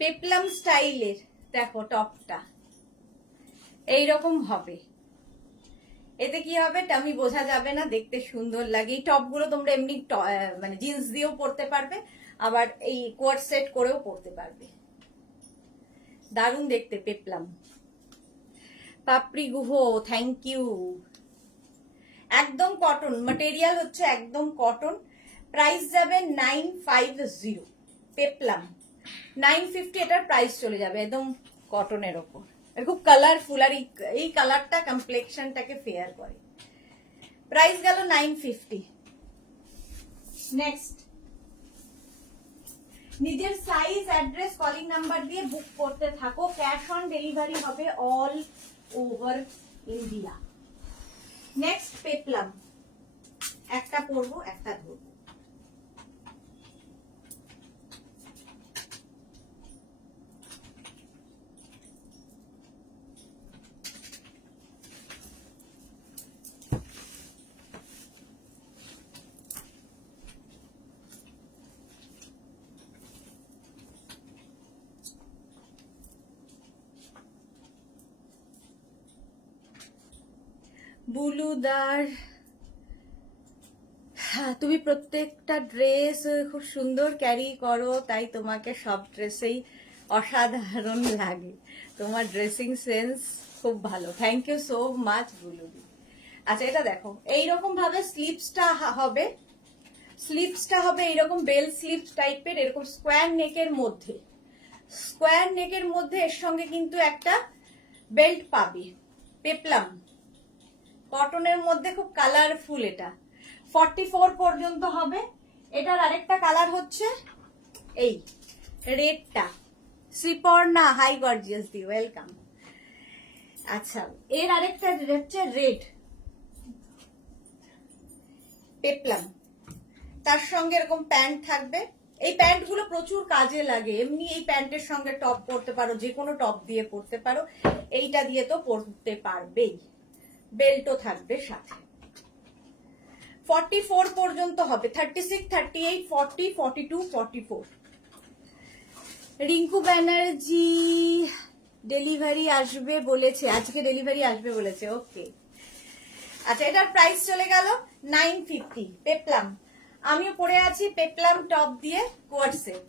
Peplum স্টাইলের দেখো টপটা এইরকম হবে। এতে কি হবে টামি বোঝা যাবে না, দেখতে সুন্দর লাগে। এই টপ গুলো তোমরা এমনি মানে জিন্স দিয়েও পরতে পারবে, আবার এই কোয়ার্ড সেট করেও পরতে পারবে, দারুণ দেখতে। পেপলাম। পাপড়ি গুহ, থ্যাংক ইউ। একদম কটন ম্যাটেরিয়াল হচ্ছে, একদম কটন। প্রাইস যাবে 950। পেপলাম 950, এটার প্রাইস চলে যাবে, একদম কটনের ওপর। খুব কালারফুল, আর এই কালারটা কমপ্লেক্সনটাকে ফেয়ার করে। প্রাইস গেল 950। নেক্সট, নিজের সাইজ, অ্যাড্রেস, কলিং নাম্বার দিয়ে বুক করতে থাকো, ক্যাশ অন ডেলিভারি হবে অল ওভার ইন্ডিয়া। নেক্সট পেপলাম, একটা পরবো একটা ধরবো। বুলুদার, তুমি প্রত্যেকটা ড্রেস খুব সুন্দর ক্যারি করো, তাই তোমাকে সব ড্রেসেই অসাধারণ লাগে, তোমার ড্রেসিং সেন্স খুব ভালো। থ্যাংক ইউ সো মাচ বুলুদি। আচ্ছা এটা দেখো, এইরকম ভাবে স্লিভসটা হবে, স্লিভসটা হবে এইরকম বেল স্লিভ টাইপের, এরকম স্কোয়ার নেকের মধ্যে, স্কোয়ার নেকের মধ্যে এর সঙ্গে কিন্তু একটা বেল্ট পাবে, পেপলাম কটনের মধ্যে, খুব কালারফুল। এটা 44 পর্যন্ত হবে। এটার আরেকটা কালার হচ্ছে এই রেডটা। শ্রীপর্ণা, হাই গর্জিয়াস দি, ওয়েলকাম। আচ্ছা এর আরেকটা হচ্ছে রেড পেপলাম, তার সঙ্গে এরকম প্যান্ট থাকবে। এই প্যান্ট গুলো প্রচুর কাজে লাগে, এমনি এই প্যান্টের সঙ্গে টপ পরতে পারো, যে কোনো টপ দিয়ে পরতে পারো, এইটা দিয়ে তো পরতে পারবেই, বেল্টও থাকবে সাথে। 44 পর্যন্ত হবে, 36, 38, 40, 42, 44। রিঙ্কু ব্যানার্জি ডেলিভারি আসবে বলেছে, আজকে ডেলিভারি আসবে বলেছে, ওকে। আচ্ছা এটার প্রাইস চলে গেল 950, পেপলাম। আমিও পরে আছি পেপলাম টপ দিয়ে কোয়ার্ড সেট,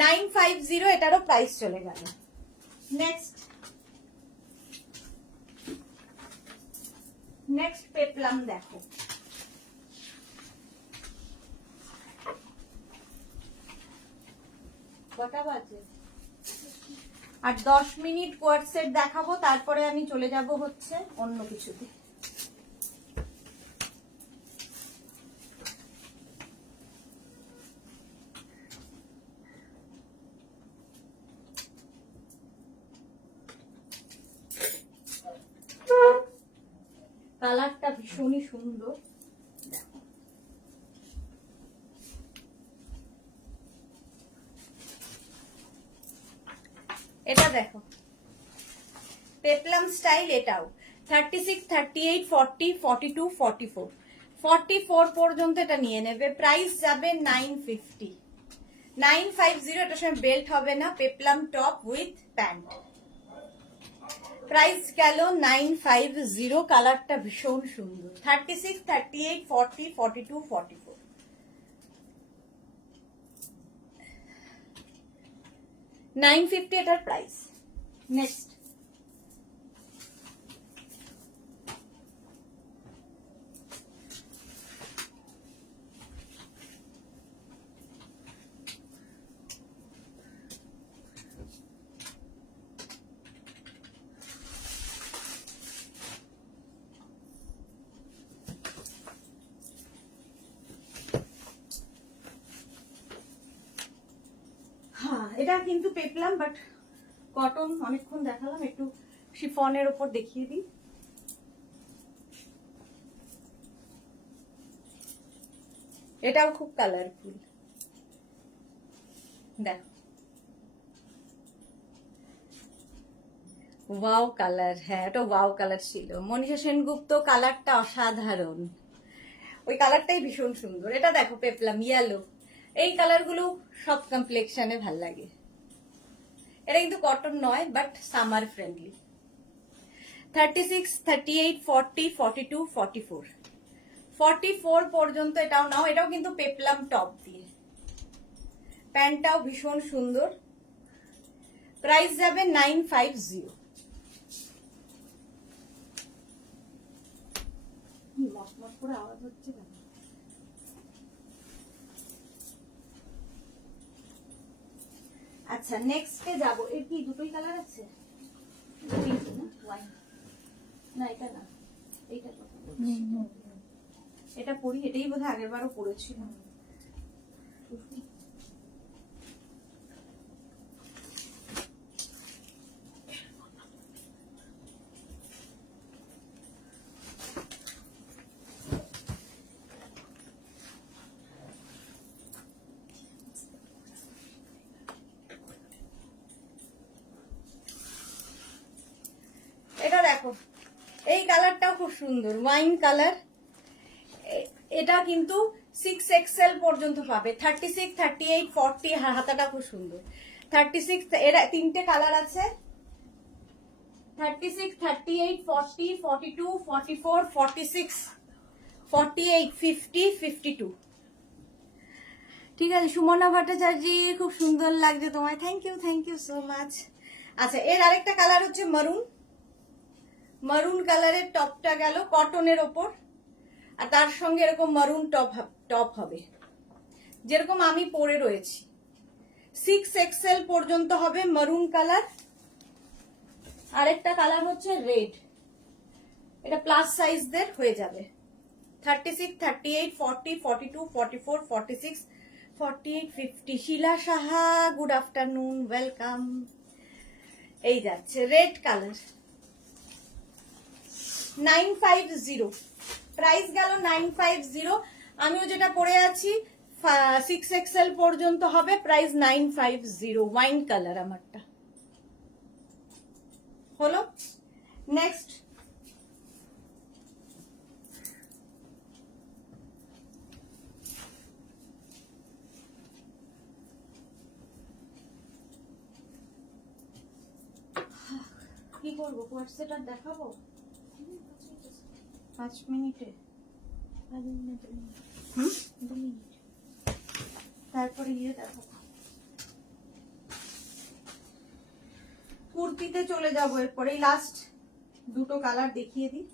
950, এটারও প্রাইস চলে গেল। নেক্সট পেপলাম দেখো, কটা বাজে? আর 10 মিনিট কোয়ার্ড সেট দেখাবো, তারপরে আমি চলে যাব হচ্ছে অন্য কিছুতে। কালারটা ভীষণই সুন্দর, এটা দেখো পেপলাম স্টাইল, এটাও 36, 38, 40, 42, 44, 44 পর্যন্ত এটা নিয়ে নেবে। প্রাইস যাবে 950, 950। এটার সঙ্গে বেল্ট হবে না, পেপলাম টপ উইথ প্যান্ট, প্রাইস গেল 950। কালারটা ভীষণ সুন্দর, 36, 38, 40, 42, 44, 950 এটার প্রাইস। নেক্সট এটা কিন্তু পেপলাম বাট কটন, অনেকক্ষণ দেখালাম, একটু শিফনের উপর দেখিয়ে দিই। এটাও খুব কালারফুল, দেখো ওয়াও কালার। হ্যাঁ এটা ওয়াও কালার ছিল, মনীষা সেনগুপ্ত, কালারটা অসাধারণ, ওই কালারটাই ভীষণ সুন্দর। এটা দেখো পেপলাম ইয়েলো, এই কালার গুলো সব কমপ্লেক্সনে ভাল লাগে। এটা কিন্তু কটন নয় বাট সামার ফ্রেন্ডলি। 36, 38, 40, 42, 44, 44 পর্যন্ত এটাও নাও। এটাও কিন্তু পেপলাম টপ দিয়ে, প্যান্টটাও ভীষণ সুন্দর। প্রাইস যাবে 950। মটমট করে আওয়াজ হচ্ছে না। আচ্ছা নেক্সটে যাব, এর কি দুটোই কালার আছে? না এটা না, এইটা এটা পরি, এটাই বোধহয় আগের বারও পরেছিলাম। এটা দেখো, এই কালারটাও খুব সুন্দর, ওয়াইন কালার। এটা কিন্তু 6XL পর্যন্ত পাবে, 36, 38, 40, হাতাটা খুব সুন্দর। 36, এর তিনটে কালার আছে, 36, 38, 40, 42, 44, 46, 48, 50, 52। ঠিক আছে সুমনা ভট্টাচার্য, খুব সুন্দর লাগছে তোমায়, থ্যাংক ইউ সো মাচ। আচ্ছা এর আরেকটা কালার হচ্ছে মারুন, মারুন কালারের টপটা গেল কটনের ওপর, আর তার সঙ্গে এরকম মারুন টপ হবে যেরকম আমি পরে রয়েছি। 6XL পর্যন্ত হবে মারুন কালার। আরেকটা কালার হচ্ছে রেড, এটা প্লাস সাইজদের হয়ে যাবে। 36, 38, 40, 42, 44, 46, 48, 50। শিলা সাহা গুড আফটারনুন, ওয়েলকাম। এই যাচ্ছে রেড কালার 950, প্রাইস গেল 950। আমিও যেটা পরে আছি 6XL পর্যন্ত হবে, প্রাইস 950, ওয়াইন কালার আমারটা হলো। নেক্সট কি করবো, হোয়াটসঅ্যাপ দেখাবো 5 মিনিটে, তারপরে গিয়ে দেখাবো। কুর্তিতে চলে যাবো এরপরে, লাস্ট দুটো কালার দেখিয়ে দিই,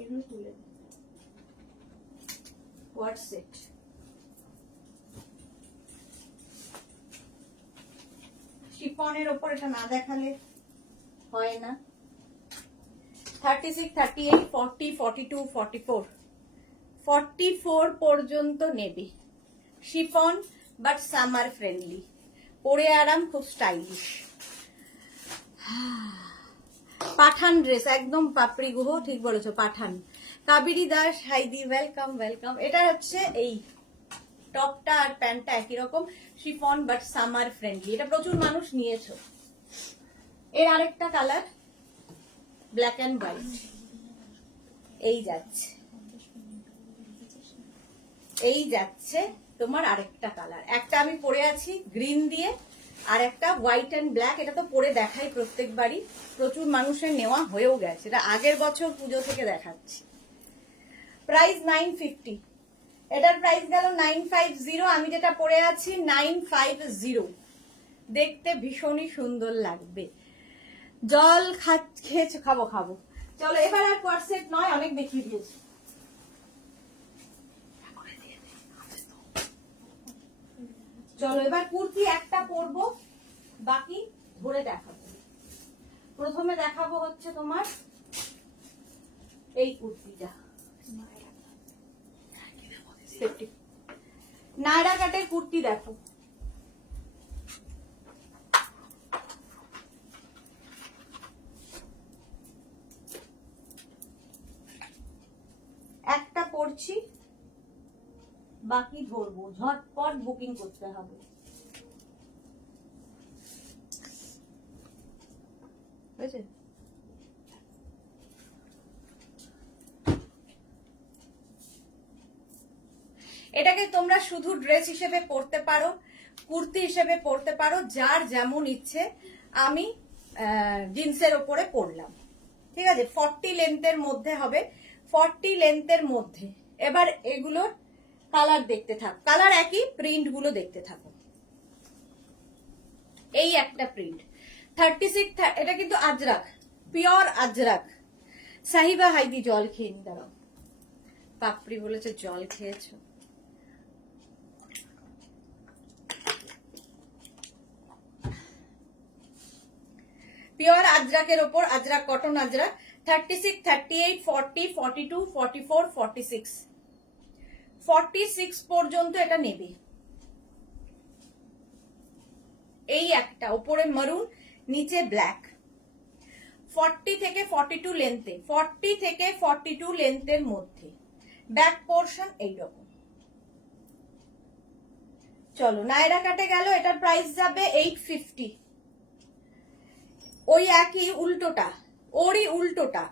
এগুলো তুলে দিই। হোয়াটসঅ্যাপ শিফনের ওপর এটা না দেখালে হয় না। 36, 38, 40, 42, 44, 44 পর্যন্ত নেবে। শিফন বাট সামার ফ্রেন্ডলি, পরে আরাম, খুব স্টাইলিশ। পাঠান ড্রেস, একদম পাপড়ি গুহ, ঠিক বলেছো পাঠান। কাবেরী দাস হাইদি, ওয়েলকাম ওয়েলকাম। এটা হচ্ছে এই টপটা আর প্যান্টটা একই রকম, শিফন বাট সামার ফ্রেন্ডলি, এটা প্রচুর মানুষ নিয়েছো। এর আরেকটা কালার ব্ল্যাক অ্যান্ড হোয়াইট, এই যাচ্ছে, এই যাচ্ছে তোমার আরেকটা কালার। একটা আমি পরে আছি গ্রিন দিয়ে, আর একটা হোয়াইট অ্যান্ড ব্ল্যাক, এটা তো পরে দেখাই প্রত্যেকবারই, প্রচুর মানুষের নেওয়া হয়েও গেছে, এটা আগের বছর পুজো থেকে দেখাচ্ছি। প্রাইস 950, এটার প্রাইস গেল 950। আমি যেটা পরে আছি 950, দেখতে ভীষণই সুন্দর লাগবে। জল খেয়েছো? খাবো। চলো এবার আর কোয়ার্সেট নয়, অনেক দেখিয়ে দিয়েছি। চলো এবার কুর্তি একটা পরবো, বাকি ধরে দেখাবো। প্রথমে দেখাবো হচ্ছে তোমার এই কুর্তিটা, নায়রা কাটের কুর্তি। দেখো একটা পরছি, বাকি ধরবো, ঝটপট বুকিং করতে হবে। বুঝেছে? এটাকে তোমরা শুধু ড্রেস হিসেবে পরতে পারো, কুর্তি হিসেবে পরতে পারো, যার যেমন ইচ্ছে। আমি জিন্সের ওপরে পরলাম, ঠিক আছে। 40 লেন্থের মধ্যে হবে, 40 লেন্থের মধ্যে। এবার এগুলোর কালার দেখতে থাকো, কালার একই, প্রিন্ট গুলো দেখতে থাকো। এই একটা প্রিন্ট 36, এটা কিন্তু আজরাক, পিওর আজরাক। সাহিবা হাইদি জল খেয়ে নি, দাঁড়াও। পাপড়ি বলেছে জল খেয়েছো। পিওর আজরাকের ওপর, আজরাক কটন আজরাক। 36, 38, 40, 42, 44, 46, 46 পর্যন্ত এটা নেবে। এই একটা উপরে মারুন, নিচে ব্ল্যাক। 40 থেকে 42 লেন্থে, 40 থেকে 42 লেন্থের মধ্যে। ব্যাক পোর্শন এইরকম। চলো নায়রা কাটে গেল, এটার প্রাইস যাবে 850। ওই একই উল্টোটা, ওরই উল্টোটা।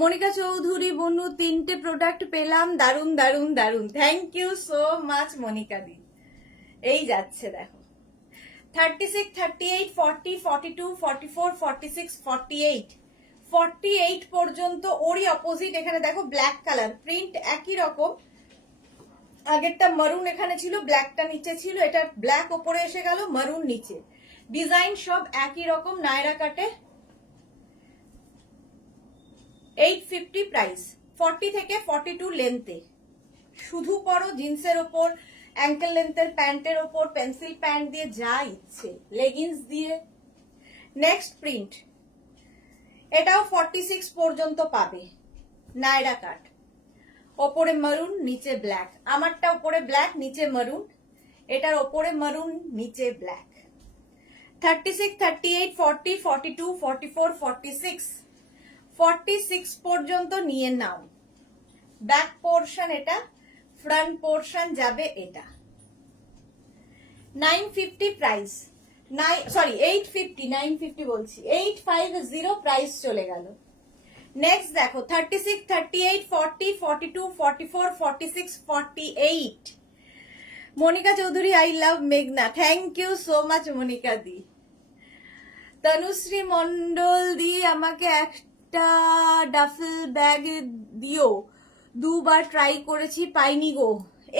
মনিকা চৌধুরী বনু, 3টে প্রোডাক্ট পেলাম, দারুন দারুন দারুন, thank you so much Monika di. এই যাচ্ছে দেখো, 36, 38, 40, 42, 44, 46, 48, 48 পর্যন্ত। ওরই অপোজিট এখানে দেখো ব্ল্যাক কালার প্রিন্ট একই রকম। আগেরটা মারুন এখানে ছিল, ব্ল্যাকটা নিচে ছিল, এটা ব্ল্যাক ওপরে এসে গেল, মারুন নিচে। ডিজাইন সব একই রকম, নায়রা কাটে। 850 প্রাইস, 40 থেকে 42 লেন্থে। শুধু পরো জিন্সের ওপর, অ্যাঙ্কেল লেন্থের প্যান্টের ওপর, পেন্সিল প্যান্ট দিয়ে, যা ইচ্ছে, লেগিংস দিয়ে। নেক্সট প্রিন্ট, এটাও 46 পর্যন্ত পাবে, নায়রা কাট। ওপরে মারুন নিচে ব্ল্যাক, আমারটা ওপরে ব্ল্যাক নিচে মারুন, এটার ওপরে মারুন নিচে ব্ল্যাক। 36, 38, 40, 42, 44, 46, 46 পর্যন্ত নিয়ে নাও। ব্যাক পোর্শন এটা, ফ্রন্ট পোর্শন যাবে এটা। 950 প্রাইস, 850, 950 বলছি, 850 প্রাইস চলে গেল। নেক্সট দেখো 36, 38, 40, 42, 44, 46, 48। মনিকা চৌধুরী, আই লাভ মেঘনা, thank you so much Monika di. Tanushree Mondal di, আমাকে একটা ডাফেল ব্যাগ দিও, দুবার ট্রাই করেছি পাইনি গো।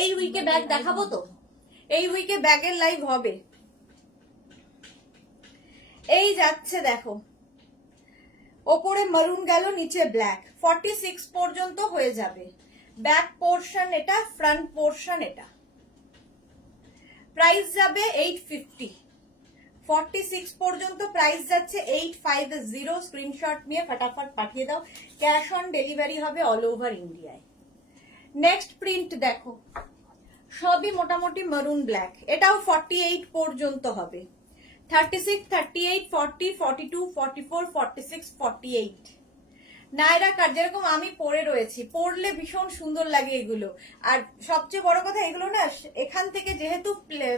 এই উইকে ব্যাগ দেখাবো তো, এই উইকে ব্যাগের লাইভ হবে। এই যাচ্ছে দেখো, ওপরে মারুন গেল নিচে ব্ল্যাক, 46 পর্যন্ত হয়ে যাবে। ব্যাক পোর্শন এটা, ফ্রন্ট পোর্শন এটা। প্রাইস যাবে 850, 46 পর্যন্ত প্রাইস যাচ্ছে 850। স্ক্রিনশট নিয়ে ফটাফট পাঠিয়ে দাও, ক্যাশ অন ডেলিভারি হবে অল ওভার ইন্ডিয়ায়। নেক্সট প্রিন্ট দেখো, সবই মোটামুটি মারুন ব্ল্যাক, এটাও 48 পর্যন্ত হবে। 36, 38, 40, 42, 44, 46, 48। নায়রা কাট, যেরকম আমি পরে রয়েছি, পরলে ভীষণ সুন্দর লাগে এগুলো। আর সবচেয়ে বড় কথা, এগুলো না এখান থেকে যেহেতু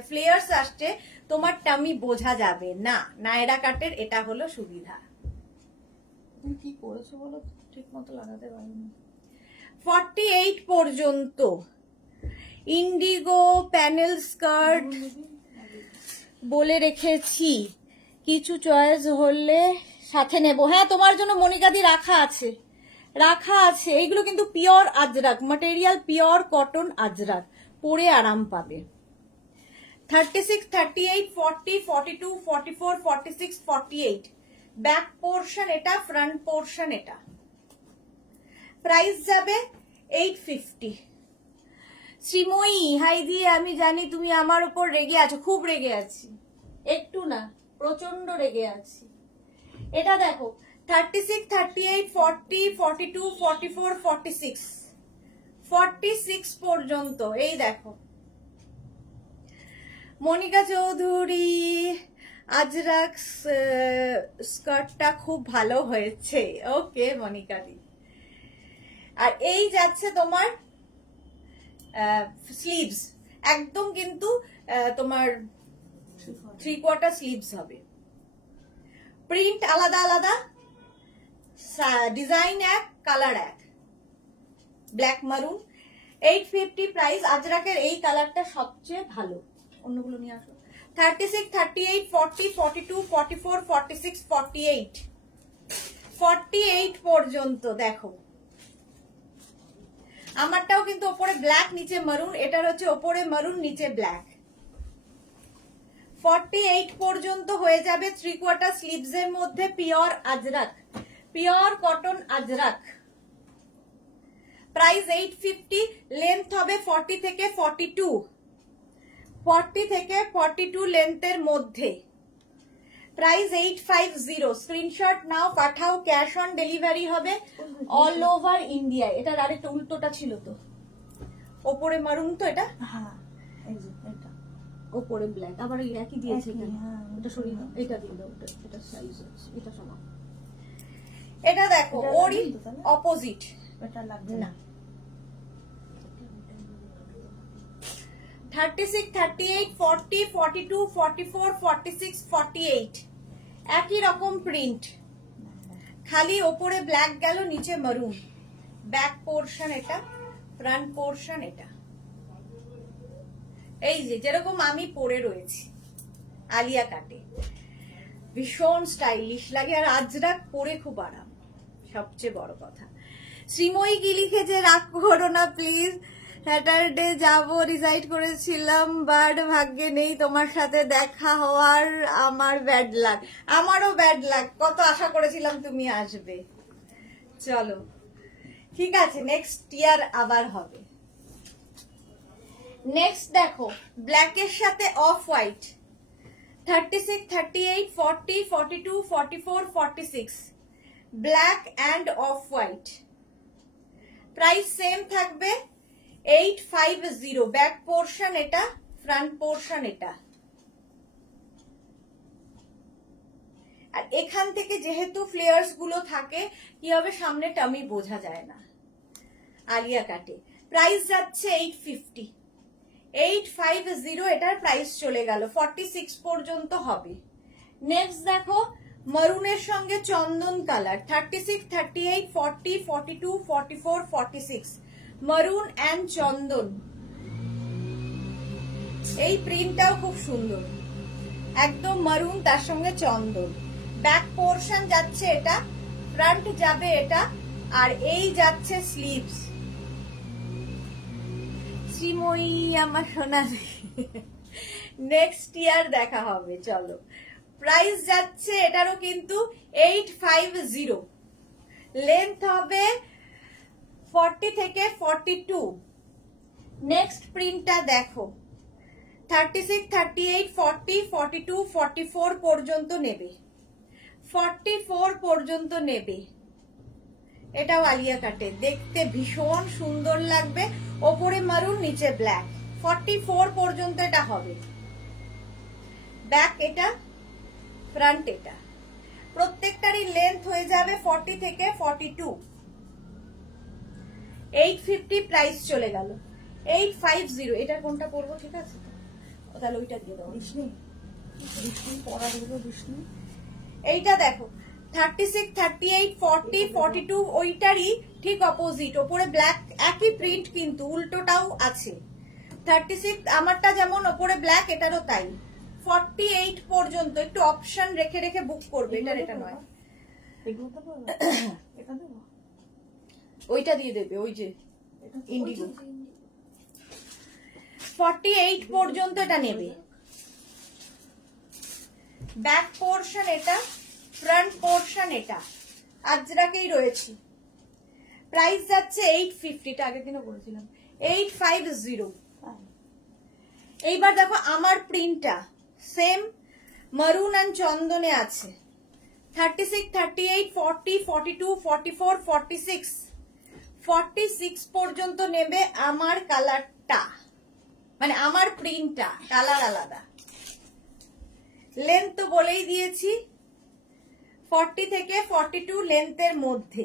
ফ্লেয়ার্স আসছে, তোমার টামি বোঝা যাবে না। নায়রা কাটের এটা হলো সুবিধা। তুমি কি করেছো বলো, ঠিক মতো লাগাতে পারিনি। 48 পর্যন্ত ইন্ডিগো প্যানেল স্কার্ট বলে রেখেছি, কিছু চয়েস হলে সাথে নেব। হ্যাঁ, তোমার জন্য মনিকাদি রাখা আছে, রাখা আছে। এইগুলো কিন্তু pure Ajrak material, pure cotton Ajrak, পরে আরাম পাবে। 36, 38, 40, 42, 44, 46, 48। ব্যাক পোর্শন এটা, ফ্রন্ট পোর্শন এটা। প্রাইস যাবে 850। শ্রীময়ী, হাই দিয়ে, আমি জানি তুমি আমার উপর রেগে আছো, খুব রেগে আছি, একটু না প্রচন্ড রেগে আছি। এটা দেখো 36, 38, 40, 42, 44, 46, 46 পর্যন্ত। এই দেখো মনিকা চৌধুরী, আজরাক স্কার্টটা খুব ভালো হয়েছে। ওকে মনিকা দি। আর এই যাচ্ছে তোমার স্লিভস, একদম কিন্তু তোমার 3/4 স্লিভস হবে। প্রিন্ট আলাদা আলাদা, ডিজাইন এক, কালার এক, ব্ল্যাক মারুন। 850 প্রাইস। আজরাকের এই কালারটা সবচেয়ে ভালো, অন্যগুলো নিয়ে আসো। 36, 38, 40, 42, 44, 46, 48, 48 পর্যন্ত দেখো। আমারটাও কিন্তু ওপরে ব্ল্যাক নিচে মারুন, এটার হচ্ছে ওপরে মারুন নিচে ব্ল্যাক। 48 পর্যন্ত হয়ে যাবে। 3/4 স্লিভস এর মধ্যে pure Ajrak, pure cotton Ajrak. Price 850। Length হবে 40 থেকে 42, 40 থেকে 42 লেন্থের মধ্যে। প্রাইস 850। স্ক্রিনশট নাও, পাঠাও, ক্যাশ অন ডেলিভারি হবে অল ওভার ইন্ডিয়া। এটার আরেকটা উল্টোটা ছিল তো, ওপরে মারুন তো এটা, হ্যাঁ এই যে এটা ওপরে ব্ল্যাক, আবার এই একই দিয়েছে এখানে। এটা সরিয়ে দাও, এটা দিয়ে দাও, এটা সাইজ আছে, এটা সমান। এটা দেখো ওরই অপোজিট, এটা লাগবে না। 36, 38, 40, 42, 44, 46, 48 একই রকম প্রিন্ট, খালি ওপরে ব্ল্যাক গেল নিচে মারুন। ব্যাক পোর্শন এটা, ফ্রন্ট পোর্শন এটা। এই যে যেরকম আমি পরে রয়েছি, আলিয়া কাটে, ভীষণ স্টাইলিশ লাগে আর আজরাক পরে খুব আরাম, সবচেয়ে বড় কথা। শ্রীময়ী কি লিখেছে, রাগ করো না প্লিজ, স্যাটারডে যাব ডিসাইড করেছিলাম বাট ভাগ্যে নেই তোমার সাথে দেখা হওয়ার, আমার ব্যাড লাক। আমারও ব্যাড লাক, কত আশা করেছিলাম তুমি আসবে। চলো ঠিক আছে, নেক্সট ইয়ার আবার হবে। নেক্সট দেখো ব্ল্যাকের সাথে off white, 36, 38, 40, 42, 44, 46, black and off white. Price same থাকবে 850। ব্যাক পোর্শন এটা, ফ্রন্ট পোর্শন এটা। আর এখান থেকে যেহেতু ফ্লেয়ার্স গুলো থাকে কি হবে, সামনে টামি বোঝা যায় না। আলিয়া কাটে, প্রাইস যাচ্ছে 850, 850 এটার প্রাইস চলে গেল, 46 পর্যন্ত হবে। নেক্সট দেখো মারুনের সঙ্গে চন্দন কালার, 36, 38, 40, 42, 44, 46, মারুন অ্যান্ড চন্দন। এই প্রিন্টটাও খুব সুন্দর, একদম মারুন তার সঙ্গে চন্দন। ব্যাক পোর্শন যাচ্ছে এটা, ফ্রন্ট যাবে এটা, আর এই যাচ্ছে স্লিভস। শ্রীময়ী আমার সোনা, নেক্সট ইয়ার দেখা হবে। চলো, প্রাইস যাচ্ছে এটারও কিন্তু 850, লেন্থ হবে 40 থেকে 42। নেক্সট প্রিন্টটা দেখো, 36, 38, 40, 42, 44 পর্যন্ত নেবে, 44 পর্যন্ত নেবে। এটাও আলিয়া কাটে, দেখতে ভীষণ সুন্দর লাগবে, ওপরে মারুন নিচে ব্ল্যাক, 44 পর্যন্ত এটা হবে। ব্যাক এটা, ফ্রন্ট এটা, প্রত্যেকটারই লেন্থ হয়ে যাবে 40 থেকে 42। 850 প্রাইস চলে গেল, 850। এটার কোনটা পরবো, ঠিক আছে তাহলে ওইটা দিয়ে দাও। বিষ্ণু পরা দেবো, বিষ্ণু এইটা দেখো, 36, 38, 40, 42 ওইটারই ঠিক অপোজিট, ওপরে ব্ল্যাক, একই প্রিন্ট কিন্তু উল্টোটাও আছে। 36 আমারটা যেমন ওপরে ব্ল্যাক, এটারও তাই। 48 পর্যন্ত একটু অপশন রেখে রেখে বুক করবে, এটা নয়, ওইটা দিয়ে দেবে, ওই যে ইন্ডিগো। 48 পর্যন্ত এটা নেবে। ব্যাক পোর্শন এটা, ফ্রন্ট পোর্শন এটা, আজরাকেই রয়েছে। প্রাইস যাচ্ছে 850, টা আগের দিনও বলেছিলাম, 850। এইবার দেখো আমার প্রিন্টটা সেম মারুন এন্ড চন্দনে আছে, 36, 38, 40, 42, 44, 46, 46 পর্যন্ত নেবে আমার কালারটা, মানে আমার প্রিন্টটা, কালার আলাদা। লেন্থ তো বলেই দিয়েছি, 40 থেকে 42 লেন্থের মধ্যে।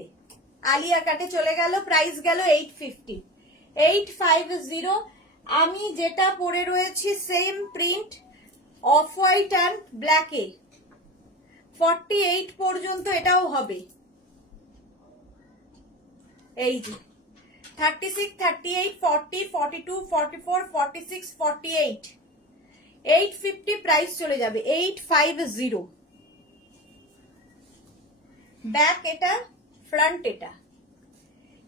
আলিয়া কাটে চলে গেল, প্রাইস গেল 850, 850। আমি যেটা পরে রয়েছি same print, off white and ব্ল্যাকে, 48 পর্যন্ত এটাও হবে। এই যে 36, 38, 40, 42, 44, 46, 48, 850 প্রাইস চলে যাবে, 850। ব্যাক এটা, ফ্রন্ট এটা,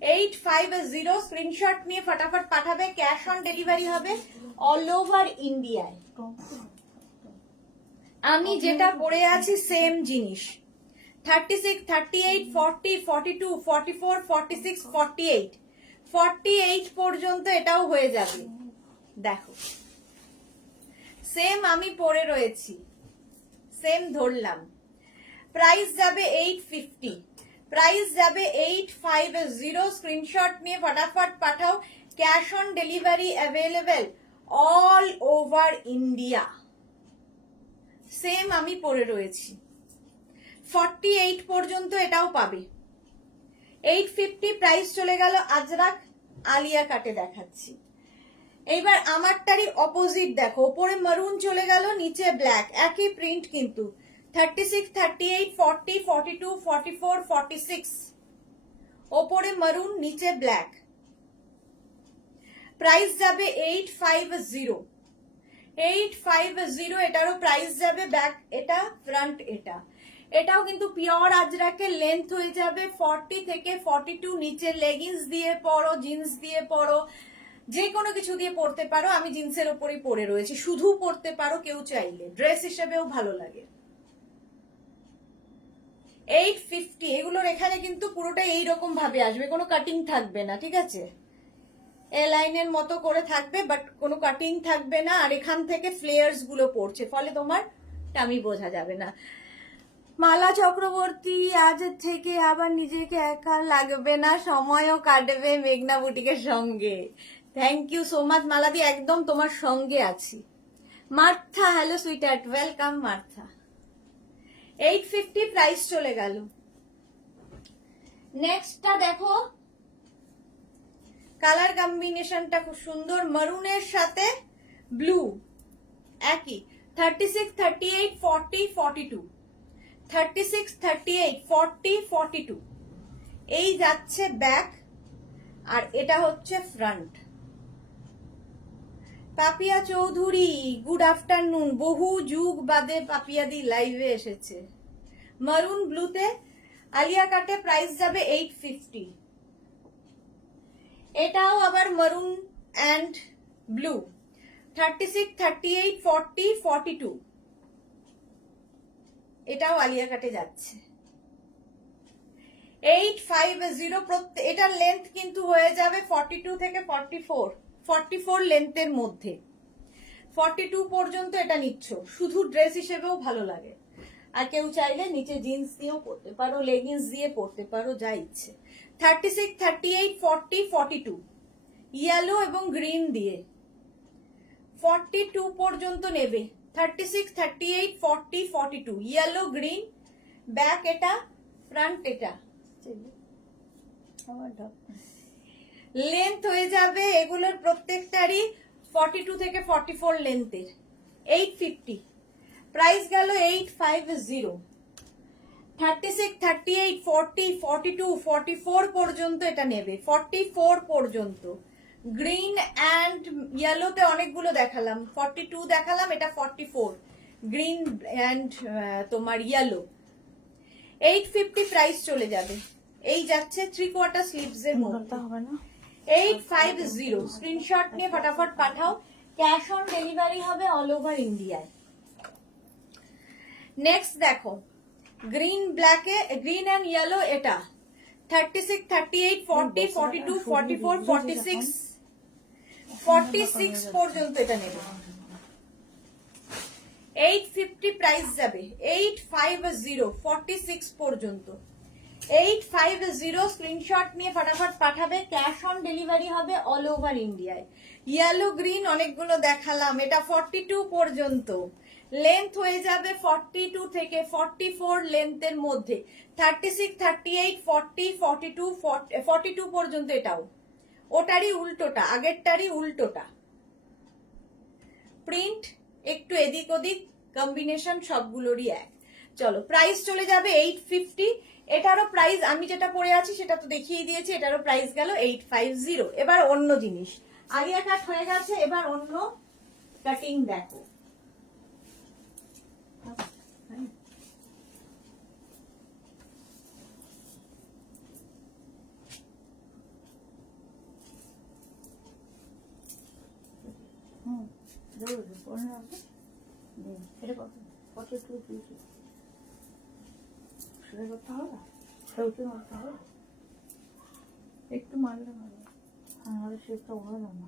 850। স্ক্রিনশট নিয়ে ফটাফট পাঠাবে, ক্যাশ অন ডেলিভারি হবে অল ওভার ইন্ডিয়ায়। আমি যেটা পরে আছি সেম জিনিস, 36, 38, 40, 42, 44, 46, 48, 48 পর্যন্ত এটাও হয়ে যাবে। দেখো সেম আমি পরে রয়েছি, সেম ধরলাম। প্রাইস যাবে 850, প্রাইস যাবে 850। স্ক্রিনশট নিয়ে ফটাফট পাঠাও, cash on delivery available all over India. Same আমি পরে রয়েছি, 48 পর্যন্ত এটাও পাবে। 850 প্রাইস চলে গেল। আজরাক আলিয়া কাটে দেখাচ্ছি। এইবার আমারটারই অপোজিট দেখো, উপরে মারুন চলে গেল, নিচে ব্ল্যাক, একই প্রিন্ট কিন্তু 36, 38, 40, 42, 44, 46, ওপরে মারুন নিচে ব্ল্যাক। প্রাইস যাবে 850, 850, এটারও প্রাইস যাবে। ব্যাক এটা, ফ্রন্ট এটা। এটাও কিন্তু পিওর আজরাকের, লেন্থ হয়ে যাবে 40 থেকে 42। নিচে লেগিংস দিয়ে পরো, জিন্স দিয়ে পরো, যে কোনো কিছু দিয়ে পরতে পারো। আমি জিন্সের ওপরই পরে রয়েছি, শুধু পরতে পারো কেউ চাইলে, ড্রেস হিসেবেও ভালো লাগে। 850, এগুলোর এখানে কিন্তু পুরোটা এইরকম ভাবে আসবে, কোনো কাটিং থাকবে না, ঠিক আছে? এ লাইনের মতো করে থাকবে, বাট কোনো কাটিং থাকবে না। আর এখান থেকে ফ্লেয়ার্স গুলো পড়ছে, ফলে তোমার টামি বোঝা যাবে না। মালা চক্রবর্তী, আজ থেকে আবার নিজেকে একা লাগবে না, সময়ও কাটবে মেঘনা বুটিকের সঙ্গে। থ্যাংক ইউ সো মাচ মালাদি, একদম তোমার সঙ্গে আছি। Martha, hello sweetheart, welcome Martha. 850 price চলে গেল। নেক্সটটা দেখো, কালার কম্বিনেশনটা খুব সুন্দর, মারুনের সাথে ব্লু একই। 36, 38, 40, 42, 36, 38, 40, 42। এই যাচ্ছে ব্যাক, আর এটা হচ্ছে front. Papiya Chowdhury, good afternoon. বহু যুগ বাদে পাপিয়া দি লাইভে এসেছে। মারুন ব্লুতে, আলিয়া কাটে, প্রাইস যাবে 850। এটাও আবার মারুন অ্যান্ড ব্লু, 36, 38, 40, 42। এটাও আলিয়া কাটে যাচ্ছে। 850, এটার লেন্থ কিন্তু হয়ে যাবে 42 থেকে 44, 44 লেন্থের মধ্যে। 42 পর্যন্ত এটা নিচ্ছ, শুধু ড্রেস হিসেবেও ভালো লাগে। আর কেউ চাইলে নিচে জিন্স দিয়েও পরতে পারো, লেগিংস দিয়ে পরতে পারো, যা ইচ্ছে। 36, 38, 40, 42, ইয়েলো এবং গ্রিন দিয়ে 42 পর্যন্ত নেবে। 36, 38, 40, 42, ইয়েলো গ্রিন। ব্যাক এটা, ফ্রন্ট এটা। লেন্থ হয়ে যাবে এগুলোর প্রত্যেকটারই 42 থেকে 44 লেন্থের। 850, প্রাইস গেল 850। 36, 38, 40, 42, 44 পর্যন্ত এটা নেবে। 44 পর্যন্ত। গ্রিন অ্যান্ড ইয়েলোতে অনেকগুলো দেখালাম, 42 দেখালাম, এটা 44, গ্রিন অ্যান্ড তোমার ইয়েলো। 850 প্রাইস চলে যাবে। এই যাচ্ছে 3/4 স্লিভস এর মধ্যে। 850, স্ক্রিনশট নিয়ে ফটাফট পাঠাও। ক্যাশ অন ডেলিভারি হবে অল ওভার ইন্ডিয়ায়। নেক্সট দেখো, গ্রিন ব্ল্যাকে, গ্রিন অ্যান্ড ইয়েলো এটা 36, 38, 40, 42, 44, 46, 46 পর্যন্ত এটা নেবে। 850 প্রাইস যাবে। 850, 46 পর্যন্ত। 850, স্ক্রিনশট নিয়ে ফটাফট পাঠাবে। ক্যাশ অন ডেলিভারি হবে অল ওভার ইন্ডিয়ায়। ইয়েলো গ্রিন অনেকগুলো দেখালাম, এটা 42 পর্যন্ত। লেন্থ হয়ে যাবে 42 থেকে 44 লেন্থের মধ্যে। 36, 38, 40, 42, 42 পর্যন্ত এটাও। ওটারই উল্টোটা, আগেরটারই উল্টোটা। প্রিন্ট একটু এদিক ওদিক, কম্বিনেশন সবগুলোরই এক। চলো, প্রাইস চলে যাবে 850। এটারও প্রাইস, আমি যেটা পরে আছি সেটা তো দেখিয়ে দিয়েছি, এটারও প্রাইস গেল 850। এবার অন্য জিনিস, আলিয়া কাট হয়ে গেছে, এবার অন্য কাটিং দেখো। একটু মারলে ভালো, আর সেটা হলো না।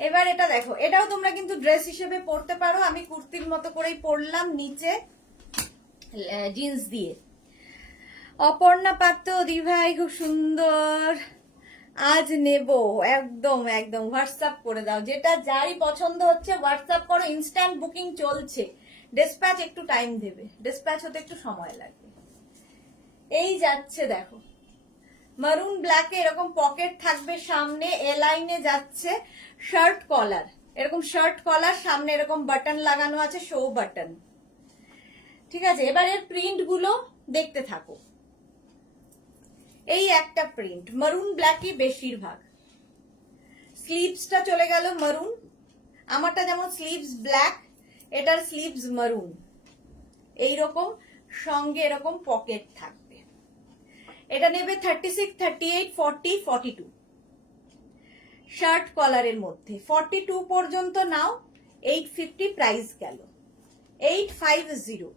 এবার এটা দেখো, এটাও তোমরা কিন্তু ড্রেস হিসেবে পরতে পারো। আমি কুর্তির মতো করেই পরলাম, নিচে জিন্স দিয়ে। অপর্ণা পাত্র, দিভাই খুব সুন্দর, আজ নেব। একদম একদম হোয়াটসঅ্যাপ করে দাও, যেটা যারই পছন্দ হচ্ছে হোয়াটসঅ্যাপ করো। ইনস্ট্যান্ট বুকিং চলছে, ডিসপ্যাচ একটু টাইম দেবে, ডিসপ্যাচ হতে একটু সময় লাগবে। এই যাচ্ছে দেখো, মারুন ব্ল্যাকে, এরকম পকেট থাকবে সামনে, এ লাইনে যাচ্ছে শার্ট কলার, এরকম শার্ট কলার, সামনে এরকম বাটন লাগানো আছে, শো বাটন, ঠিক আছে, এবার এর প্রিন্ট গুলো দেখতে থাকো। এই একটা প্রিন্ট মারুন ব্ল্যাকই বেশিরভাগ, স্লিভসটা চলে গেল মারুন, আমারটা যেমন স্লিভস ব্ল্যাক, এটার স্লিভস মারুন, এইরকম সঙ্গে এরকম পকেট থাকবে। এটা নেবে 36, 38, 40, 42 শার্ট কলারের মধ্যে। 42 পর্যন্ত নাও, 850 প্রাইস গেল, 850।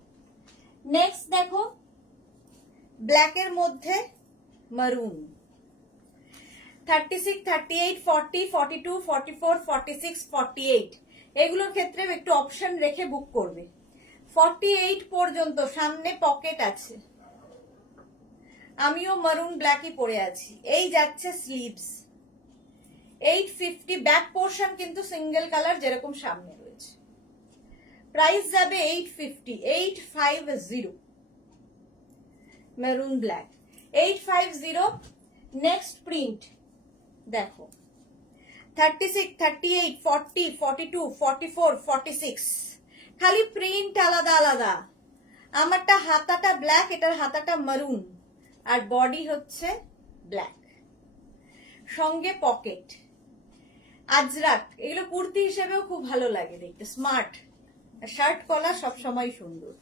নেক্সট দেখো ব্ল্যাকের মধ্যে মারুন, 36, 38, 40, 42, 44, 46, 48 এগুলোর ক্ষেত্রে একটু অপশন রেখে বুক করবে। 48 পর্যন্ত সামনে পকেট আছে, আমিও মারুন ব্ল্যাকই পরে আছি। এই যাচ্ছে স্লিভস, 850 ব্যাক পোর্শন কিন্তু সিঙ্গেল কালার যেরকম সামনে রয়েছে। প্রাইস যাবে 850, 850 মেরুন ব্ল্যাক, 850। নেক্সট প্রিন্ট দেখো 36, 38, 40, 42, 44, 46 খালি প্রিন্ট আলাদা আলাদা। আমারটা হাতাটা ব্ল্যাক, এটার হাতাটা মারুন, আর বডি হচ্ছে ব্ল্যাক, সঙ্গে পকেট, আজরাক। এগুলো কুর্তি হিসেবেও খুব ভালো লাগে দেখতে, স্মার্ট। শার্ট কলার সবসময় সুন্দর।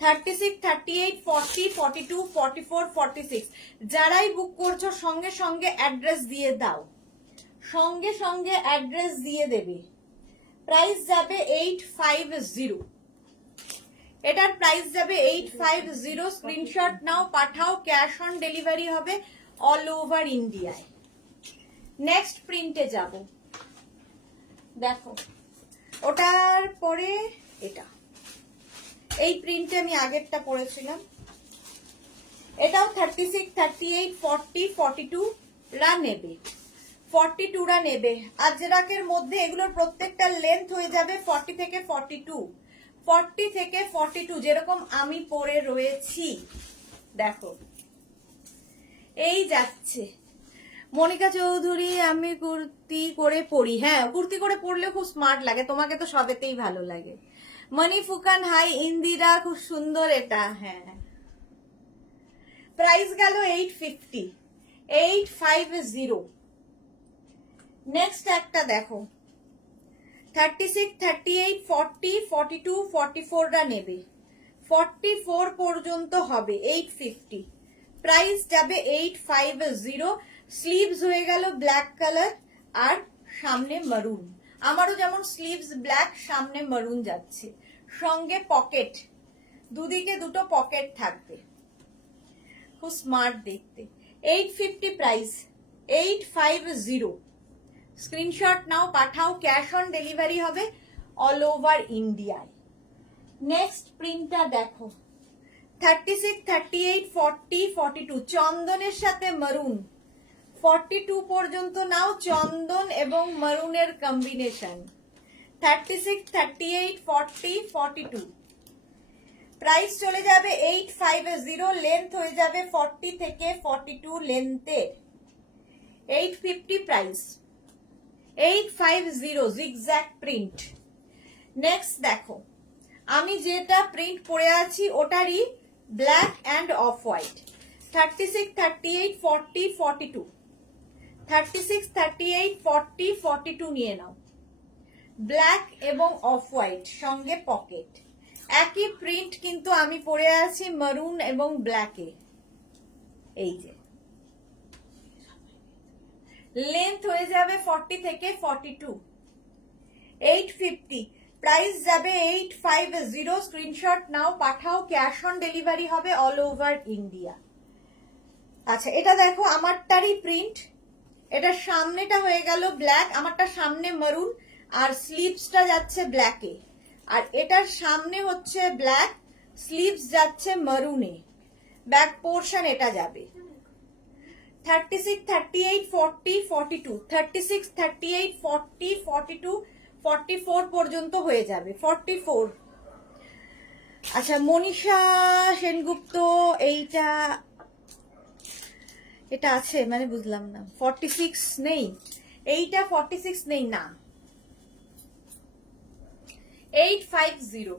36, 38, 40, 42, 44, 46 যারাই বুক করছো সঙ্গে সঙ্গে অ্যাড্রেস দিয়ে দাও, সঙ্গে সঙ্গে অ্যাড্রেস দিয়ে দেবে। প্রাইস যাবে 850, এটার প্রাইস যাবে 850। স্ক্রিনশট নাও, পাঠাও, ক্যাশ অন ডেলিভারি হবে অল ওভার ইন্ডিয়ায়। নেক্সট প্রিন্টে যাব, দেখো ওটার পরে এটা, এই প্রিন্টে আমি আগেরটা পরেছিলাম। এটাও 36, 38, 40, 42 রা নেবে, 42 রা নেবে। আজরাকের মধ্যে এগুলোর প্রত্যেকটা লেন্থ হয়ে যাবে 40 থেকে 42, 40 থেকে 42 যেরকম আমি পরে রয়েছি। দেখো এই যাচ্ছে মনিকা চৌধুরী, আমি কুর্তি করে পরি। হ্যাঁ, কুর্তি করে পরলে খুব স্মার্ট লাগে, তোমাকে তো সবেতেই ভালো লাগে। মনি ফুকান হাই, ইন্দিরা খুব সুন্দর এটা। হ্যাঁ, প্রাইস গেল 850, 850। নেক্সট একটা দেখো 36, 38, 40, 42, 44 রা নেবে, 44 পর্যন্ত হবে 850, প্রাইস যাবে 850। স্লিভস হয়ে গেল ব্ল্যাক কালার আর সামনে মারুন, আমারও যেমন স্লিভস ব্ল্যাক সামনে মারুন যাচ্ছে, সঙ্গে পকেট, দুদিকে দুটো পকেট থাকবে, খুব স্মার্ট দেখতে। 850 প্রাইস, 850। স্ক্রিনশট নাও, পাঠাও, ক্যাশ অন ডেলিভারি হবে অল ওভার ইন্ডিয়ায়। নেক্সট প্রিন্টটা দেখো 36, 38, 40, 42 চন্দনের সাথে মারুন, 42 পর্যন্ত নাও, চন্দন এবং মারুনের কম্বিনেশন। 36, 38, 40, 42 প্রাইস চলে যাবে 850, লেন্থ হয়ে যাবে 40 থেকে 42 লেন্থের, 850 প্রাইস, 850 জিগজ্যাগ প্রিন্ট। নেক্সট দেখো আমি যেটা প্রিন্ট পরে আছি ওটারই ব্ল্যাক অ্যান্ড অফ হোয়াইট। 36, 38, 40, 42 36, 38, 40, 42 নিয়ে নাও, ব্ল্যাক এবং অফ হোয়াইট সঙ্গে পকেট, একই প্রিন্ট কিন্তু আমি পরে আছি মারুন এবং ব্ল্যাকে। এই যে লেন্থ হয়ে যাবে 40 থেকে 42, 850 প্রাইস যাবে 850। স্ক্রিনশট নাও, পাঠাও, ক্যাশ অন ডেলিভারি হবে অল ওভার ইন্ডিয়া। আচ্ছা এটা দেখো আমারটারই প্রিন্ট, এটার সামনেটা হয়ে গেল ব্ল্যাক, আমারটা সামনে মারুন আর স্লিভসটা যাচ্ছে ব্ল্যাকে, আর এটার সামনে হচ্ছে ব্ল্যাক, স্লিভস যাচ্ছে মারুনে, ব্যাক পোর্শন এটা যাবে। 36, 38, 40, 42 36, 38, 40, 42, 44 পর্যন্ত হয়ে যাবে, 44। আচ্ছা মনীষা সেনগুপ্ত, এইটা এটা আছে মানে বুঝলাম না, 46 নেই, এইটা 46 নেই না, 850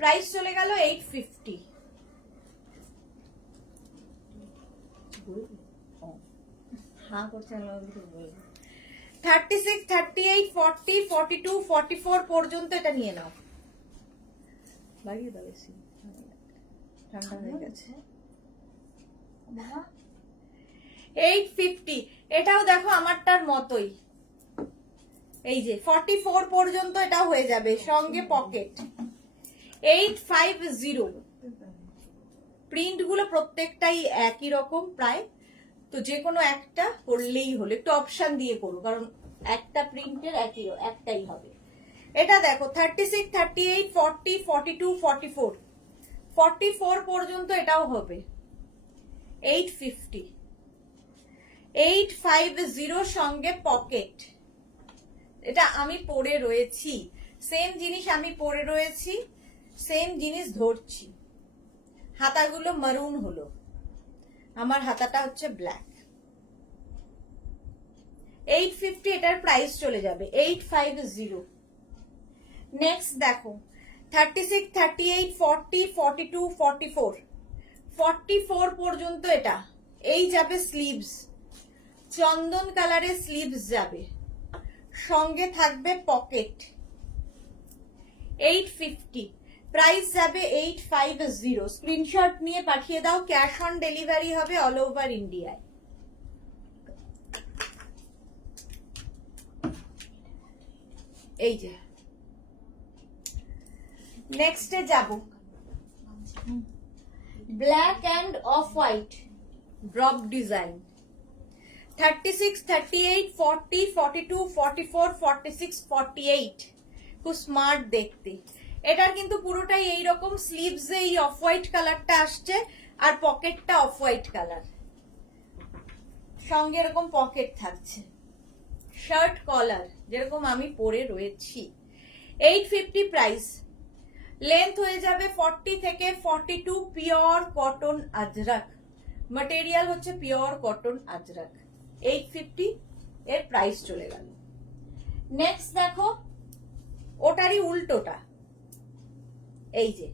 প্রাইস চলে গেল 850। হাঁ করছে 36, 38, 40, 42, 44 পর্যন্ত এটা নিয়ে নাও। বাড়িয়ে দাও বেশি, ঠান্ডা হয়ে গেছে। 850, এটাও দেখো আমারটার মতোই, এই যে 44 পর্যন্ত এটা হয়ে যাবে, সঙ্গে পকেট। 850, প্রিন্ট গুলো প্রত্যেকটাই একই রকম প্রায়, তো যে কোনো একটা করলেই হলো, একটু অপশন দিয়ে করো, কারণ একটা প্রিন্টের একটাই হবে। এটা দেখো 36, 38, 40, 42, 44, 44 পর্যন্ত এটাও হবে। 850, 850 সঙ্গে পকেট। এটা আমি পরে রয়েছি, সেম জিনিস আমি পরে রয়েছি, সেম জিনিস ধরছি। হাতাগুলো মারুন হলো, আমার হাতাটা হচ্ছে ব্ল্যাক। 850 এটার প্রাইস চলে যাবে 850। নেক্সট দেখো 36, 38, 40, 42, 44, 44 পর্যন্ত এটা। এই যাবে স্লিভস, চন্দন কালারের স্লিভস যাবে, সঙ্গে থাকবে পকেট। 850, প্রাইস যাবে 850। স্ক্রিনশট নিয়ে পাঠিয়ে দাও, ক্যাশ অন ডেলিভারি হবে অল ওভার ইন্ডিয়ায়। এই যে নেক্সটে যাব, black and off white drop design. 36, 38, 40, 42, 44, 46, 48, খুব স্মার্ট দেখতে। এটার কিন্তু পুরোটাই এইরকম, স্লিভস এই অফ হোয়াইট কালারটা আসছে, আর পকেটটা অফ হোয়াইট কালার, সঙ্গে এরকম পকেট থাকছে। শার্ট কলার যেরকম আমি পরে রয়েছি। 850 প্রাইস, লেন্থ হয়ে যাবে 40 থেকে 42, পিওর কটন আজরাক, ম্যাটেরিয়াল হচ্ছে পিওর কটন আজরাক। 850 এর প্রাইস চলে গেল। নেক্সট দেখো ওটারই উল্টোটা, এই যে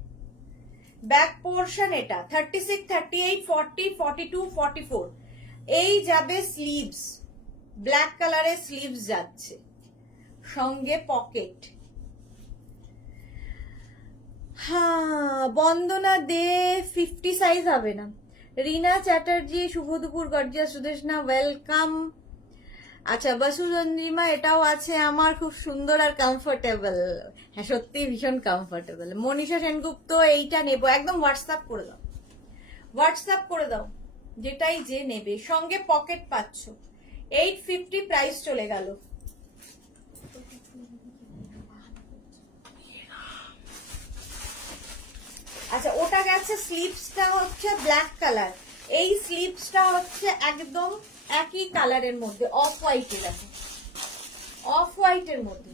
ব্যাক পোর্শন, এটা 36, 38, 40, 42, 44, এই যাবে স্লিভস, ব্ল্যাক কালারের স্লিভস যাচ্ছে, সঙ্গে পকেট। হ্যাঁ, বন্দনা দে 50 সাইজ হবে না। রিনা চ্যাটার্জি, শুভ দুপুর, গর্জিয়াস সুদেশনা, ওয়েলকাম। আচ্ছা, বসু চন্দ্রিমা, এটাও আছে আমার, খুব সুন্দর আর কমফোর্টেবল। হ্যাঁ, সত্যি ভীষণ কমফোর্টেবল। মনীষা সেনগুপ্ত, এইটা নেবো, একদম হোয়াটসঅ্যাপ করে দাও, হোয়াটসঅ্যাপ করে দাও, যেটাই যে নেবে, সঙ্গে পকেট পাচ্ছ। 850 প্রাইস চলে গেল। আচ্ছা, ওটা গেছে, স্লিভসটা হচ্ছে ব্ল্যাক কালার, এই স্লিভসটা হচ্ছে একদম একই কালারের মধ্যে, অফ হোয়াইটের, আছে অফ হোয়াইটের মধ্যে।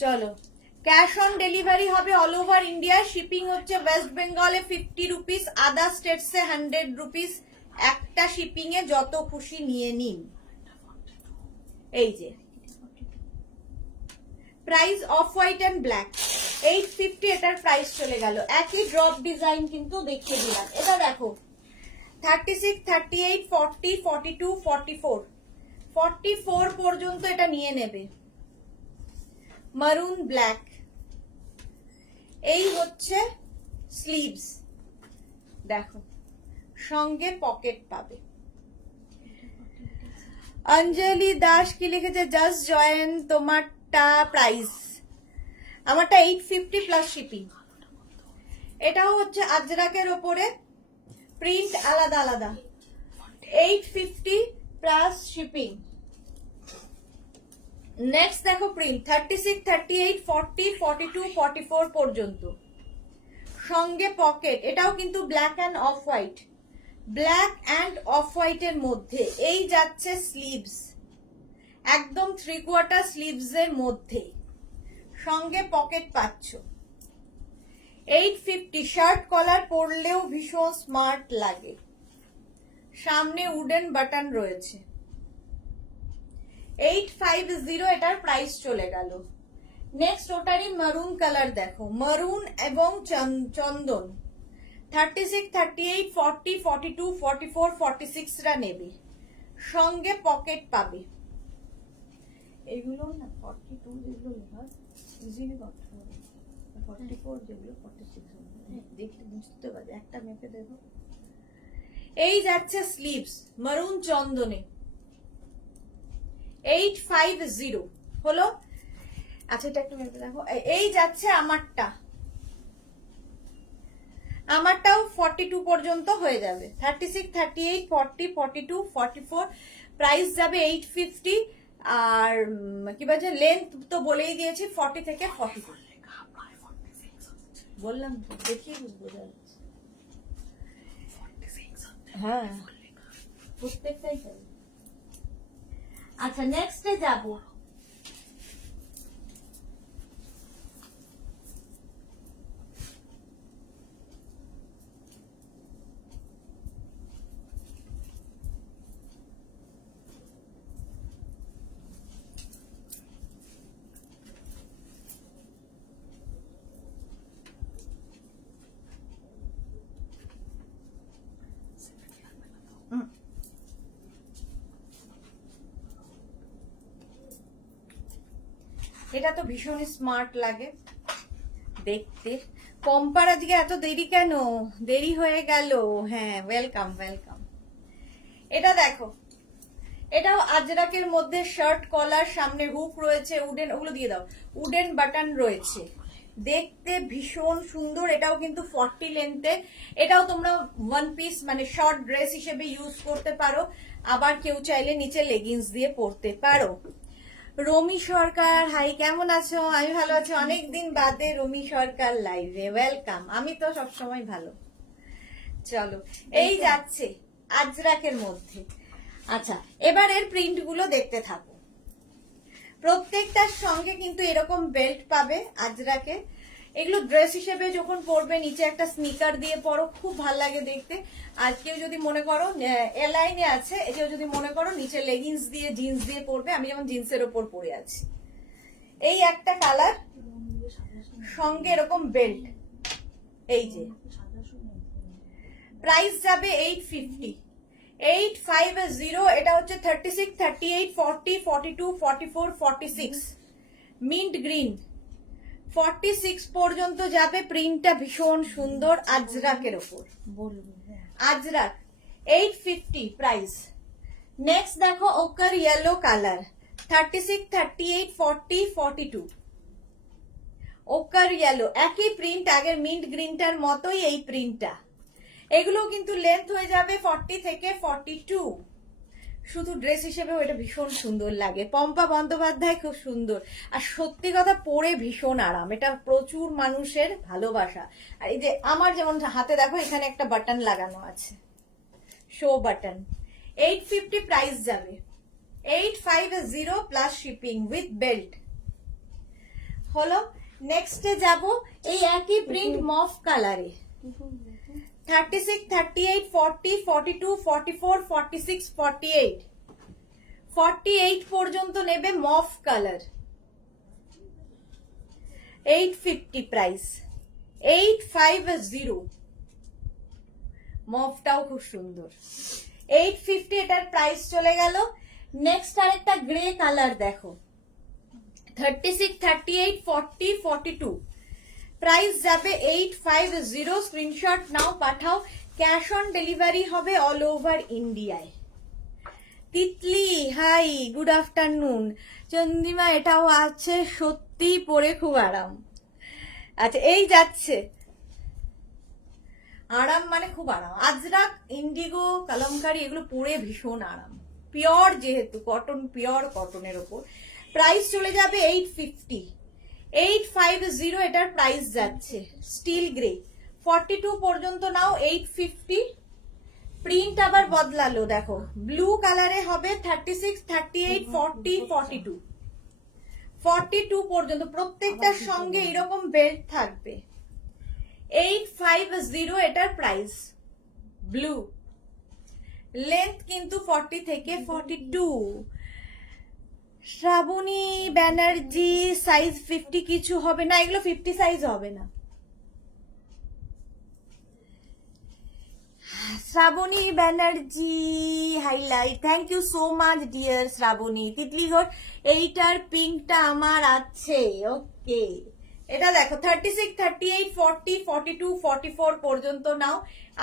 চলো, ক্যাশ অন ডেলিভারি হবে অল ওভার ইন্ডিয়া, শিপিং হচ্ছে ওয়েস্ট বেঙ্গলে 50 রুপিস, আদার স্টেটসে 100 রুপিস, একটা শিপিং এ যত খুশি নিয়ে নিন। এই যে price of white and black, 850 এটার প্রাইস চলে গেল। একই ড্রপ ডিজাইন কিন্তু দেখিয়ে দিলাম। এটা দেখো 36, 38, 40, 42, 44, 44 পর্যন্ত এটা নিয়ে নেবে, মারুন ব্ল্যাক। এই হচ্ছে স্লিভস, দেখো সঙ্গে পকেট পাবে। অঞ্জলি দাস কি লিখেছে, জাস্ট জয়েন, তোমারটা প্রাইস, আমারটা 850 প্লাস শিপিং। এটাও হচ্ছে আজরাকের ওপরে, প্রিন্ট আলাদা আলাদা, 850 প্লাস শিপিং। নেক্সট দেখো প্রিন্ট 36, 38, 40, 42, 44 পর্যন্ত, সঙ্গে পকেট। এটাও কিন্তু black and off white, black and of হোয়াইটের মধ্যে। এই যাচ্ছে স্লিভস, একদম 3/4 স্লিভস এর মধ্যে, সঙ্গে পকেট পাচ্ছ। 850, শার্ট কলার পরলেও ভীষণ স্মার্ট লাগে, সামনে উডেন বাটন রয়েছে। 850 এটার প্রাইস চলে গেল। নেক্সট ওটারই মারুন কালার দেখো, মারুন এবং চন্দন। 36, 38, 40, 42, 44, 46 রা নেবে, সঙ্গে পকেট পাবে। এগুলো না 42 যেগুলো লেখা ইজিলি করতে হবে, 44 যেগুলো 46 দেখতে বুঝতে পারবে। একটা মেপে দেবো। এই যাচ্ছে স্লিভস মারুন চন্দনে 850 হলো। আচ্ছা এটা একটু মেপে দেখো। এই যাচ্ছে আমারটাও 42 পর্যন্ত হয়ে যাবে। 36, 38, 40, 42, 44 প্রাইস যাবে 850। আর কি বলছে লেন্থ তো বলেই দিয়েছি 40 থেকে 42 বললাম তো, দেখি বোঝা যাচ্ছে। হ্যাঁ প্রত্যেকটাই চাই। আচ্ছা নেক্সটে যাবো। এটা তো ভীষণ স্মার্ট লাগে দেখতে। পম্পার আজকে এত দেরি কেন? দেরি হয়ে গেল। হ্যাঁ ওয়েলকাম ওয়েলকাম। এটা দেখো, এটাও আজরাকের মধ্যে শার্ট কলার, সামনে হুক রয়েছে, উডেন, ওগুলো দিয়ে দাও, উডেন বাটন রয়েছে, দেখতে ভীষণ সুন্দর। এটাও কিন্তু 40 লেন্থে। এটাও তোমরা ওয়ান পিস মানে শর্ট ড্রেস হিসেবে ইউজ করতে পারো, আবার কেউ চাইলে নিচে লেগিংস দিয়ে পরতে পারো। রমি সরকার হাই, কেমন আছো? আমি ভালো আছি, অনেকদিন বাদে রমি সরকার লাইভে, ওয়েলকাম। আমি তো সবসময় ভালো। চলো এই যাচ্ছে আজরাকের মধ্যে। আচ্ছা এবার এর প্রিন্ট গুলো দেখতে থাকো। প্রত্যেকটার সঙ্গে কিন্তু এরকম বেল্ট পাবে আজরাকে। এগুলো ড্রেস হিসেবে যখন পরবে, নিচে একটা স্নিকার দিয়ে পরো, খুব ভালো লাগে দেখতে। আর কেউ যদি মনে করো এলাইনে আছে, কেউ যদি মনে করো নিচে লেগিংস দিয়ে জিন্স দিয়ে পরবে, আমি যেমন জিন্সের ওপর পরে আছি। এই একটা কালার, সঙ্গে এরকম বেল্ট। এই যে প্রাইস যাবে 850। 850। এটা হচ্ছে 36, 38, 40, 42, 44, 46 মিন্ট গ্রিন 46 পর্যন্ত যাবে। প্রিন্টটা ভীষণ সুন্দর আজরাকের ওপর, আজরাক 850 প্রাইস। নেক্সট দেখো ওকার ইয়েলো কালার 36, 38, 40, 42 ওকার ইয়েলো, একই প্রিন্ট, আগের মিন্ট গ্রিনটার মতোই এই প্রিন্টটা। এগুলো কিন্তু লেন্থ হয়ে যাবে 40 থেকে 42। শুধু ড্রেস হিসেবেও এটা ভীষণ সুন্দর লাগে। পম্পা বন্দ্যোপাধ্যায় খুব সুন্দর, আর সত্যি কথা পরে ভীষণ আরাম। এটা প্রচুর মানুষের ভালোবাসা। আর এই যে আমার যেমন হাতে দেখো এখানে একটা বাটন লাগানো আছে, শো বাটন। 850 প্রাইস যাবে। 850 প্লাস শিপিং উইথ বেল্ট হলো। নেক্সটে যাব এই একই প্রিন্ট মফ কালারে 36, 38, 40, 42, 44, 46, 48 48 পর্যন্ত নেবে মফ কালার। 850 প্রাইস। 850 মফটাও খুব সুন্দর। 850 এটার প্রাইস চলে গেল। নেক্সট আরেকটা গ্রে কালার দেখো 36, 38, 40, 42 প্রাইস যাবে 850। স্ক্রিনশট নাও, পাঠাও। ক্যাশ অন ডেলিভারি হবে অল ওভার ইন্ডিয়ায়। Titli hi, good afternoon. Chandrima এটাও আছে, সত্যি পরে খুব আরাম। আচ্ছা এই যাচ্ছে আরাম, মানে খুব আরাম। আজরাক, ইন্ডিগো, কালামকারী এগুলো পরে ভীষণ আরাম, পিওর, যেহেতু কটন, পিওর কটনের ওপর। প্রাইস চলে যাবে 850। 850 এটার প্রাইস যাচ্ছে। স্টিল গ্রে 42 পর্যন্ত নাও 850। প্রিন্ট আবার বদলালো দেখো, ব্লু কালারে হবে 36, 38, 40, 42 42 পর্যন্ত। প্রত্যেকটার সঙ্গে এরকম বেল্ট থাকবে। 850 এটার প্রাইস। ব্লু লেন্থ কিন্তু 40 থেকে 42। শ্রাবণী ব্যানার্জি সাইজ 50 কিছু হবে না, এগুলো 50 সাইজ হবে না। Shrabani Banerjee highlight, thank you so much dear Shrabani. Titli Ghosh, এইটার পিঙ্কটা আমার আছে। ওকে, এটা দেখো 36, 38, 40, 42, 44 পর্যন্ত নাও।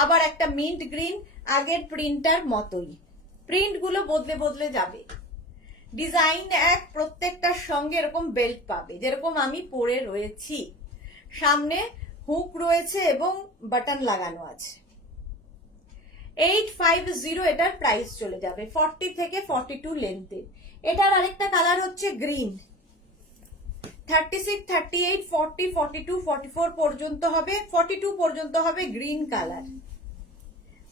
আবার একটা মিন্ট গ্রিন, আগের প্রিন্টার মতোই। প্রিন্ট গুলো বদলে বদলে যাবে, ডিজাইন এক, প্রত্যেকটার সঙ্গে এরকম বেল্ট পাবে যেরকম আমি পরে রয়েছি। সামনে হুক রয়েছে এবং বাটন লাগানো আছে। 850 এটার প্রাইস চলে যাবে, 40 থেকে 42 লেন্থে। এটার আরেকটা কালার হচ্ছে গ্রিন। 36, 38, 40, 42, 44 পর্যন্ত হবে, 42 পর্যন্ত হবে গ্রিন কালার।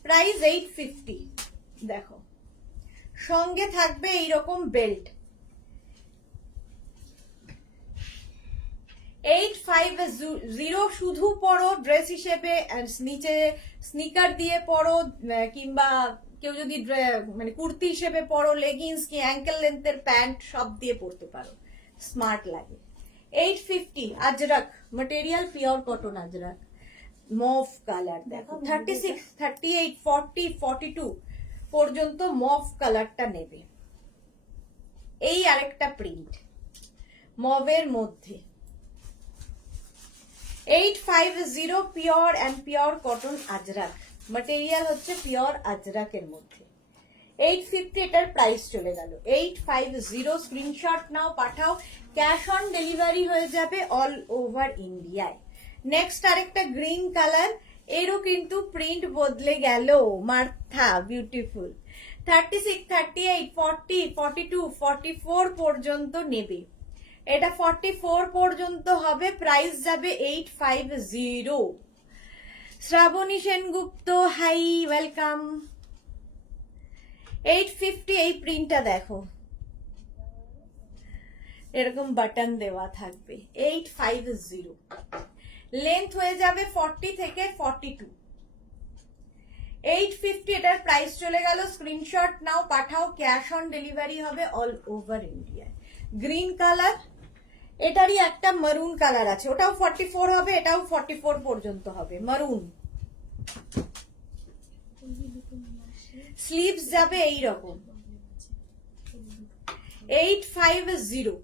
প্রাইস 850। দেখো সঙ্গে থাকবে এইরকম বেল্ট। 850 শুধু পরো ড্রেস হিসেবে, নিচে স্নিকার দিয়ে পরো, কিংবা কেউ যদি মানে কুর্তি হিসেবে পরো, লেগিংস কি অ্যাঙ্কেল লেন্থের প্যান্ট সব দিয়ে পরতে পারো, স্মার্ট লাগে। 850 Ajrak material, pure cotton Ajrak, মফ colour. দেখো 36, 38, 40, 42 পর্যন্ত মফ কালারটা নেবে। এই আরেকটা প্রিন্ট মভের মধ্যে। 850 pure and pure cotton Ajrak, material হচ্ছে পিওর আজরাকের মধ্যে। 850 এটার প্রাইস চলে গেল। 850 স্ক্রিনশট নাও, পাঠাও, ক্যাশ অন ডেলিভারি হয়ে যাবে অল ওভার ইন্ডিয়ায়। নেক্সট আরেকটা গ্রিন কালার, এরও কিন্তু প্রিন্ট বদলে গেল। Martha beautiful. 36, 38, 40, 42, 44 পর্যন্ত নেবে। এটা 44 পর্যন্ত হবে, প্রাইস যাবে 850। Shrabani Sengupta, high, welcome. 850 এই প্রিন্টটা দেখো, এরকম বাটন দেওয়া থাকবে। 850 লেন্থ হয়ে যাবে 40 থেকে 42। 850 এটার প্রাইস চলে গেল। স্ক্রিনশট নাও, পাঠাও, ক্যাশ অন ডেলিভারি হবে অল ওভার ইন্ডিয়ায়। গ্রিন কালার, এটারই একটা মারুন কালার আছে, ওটাও 44 হবে, এটাও 44 পর্যন্ত হবে। মারুন স্লিভস যাবে এইরকম। 850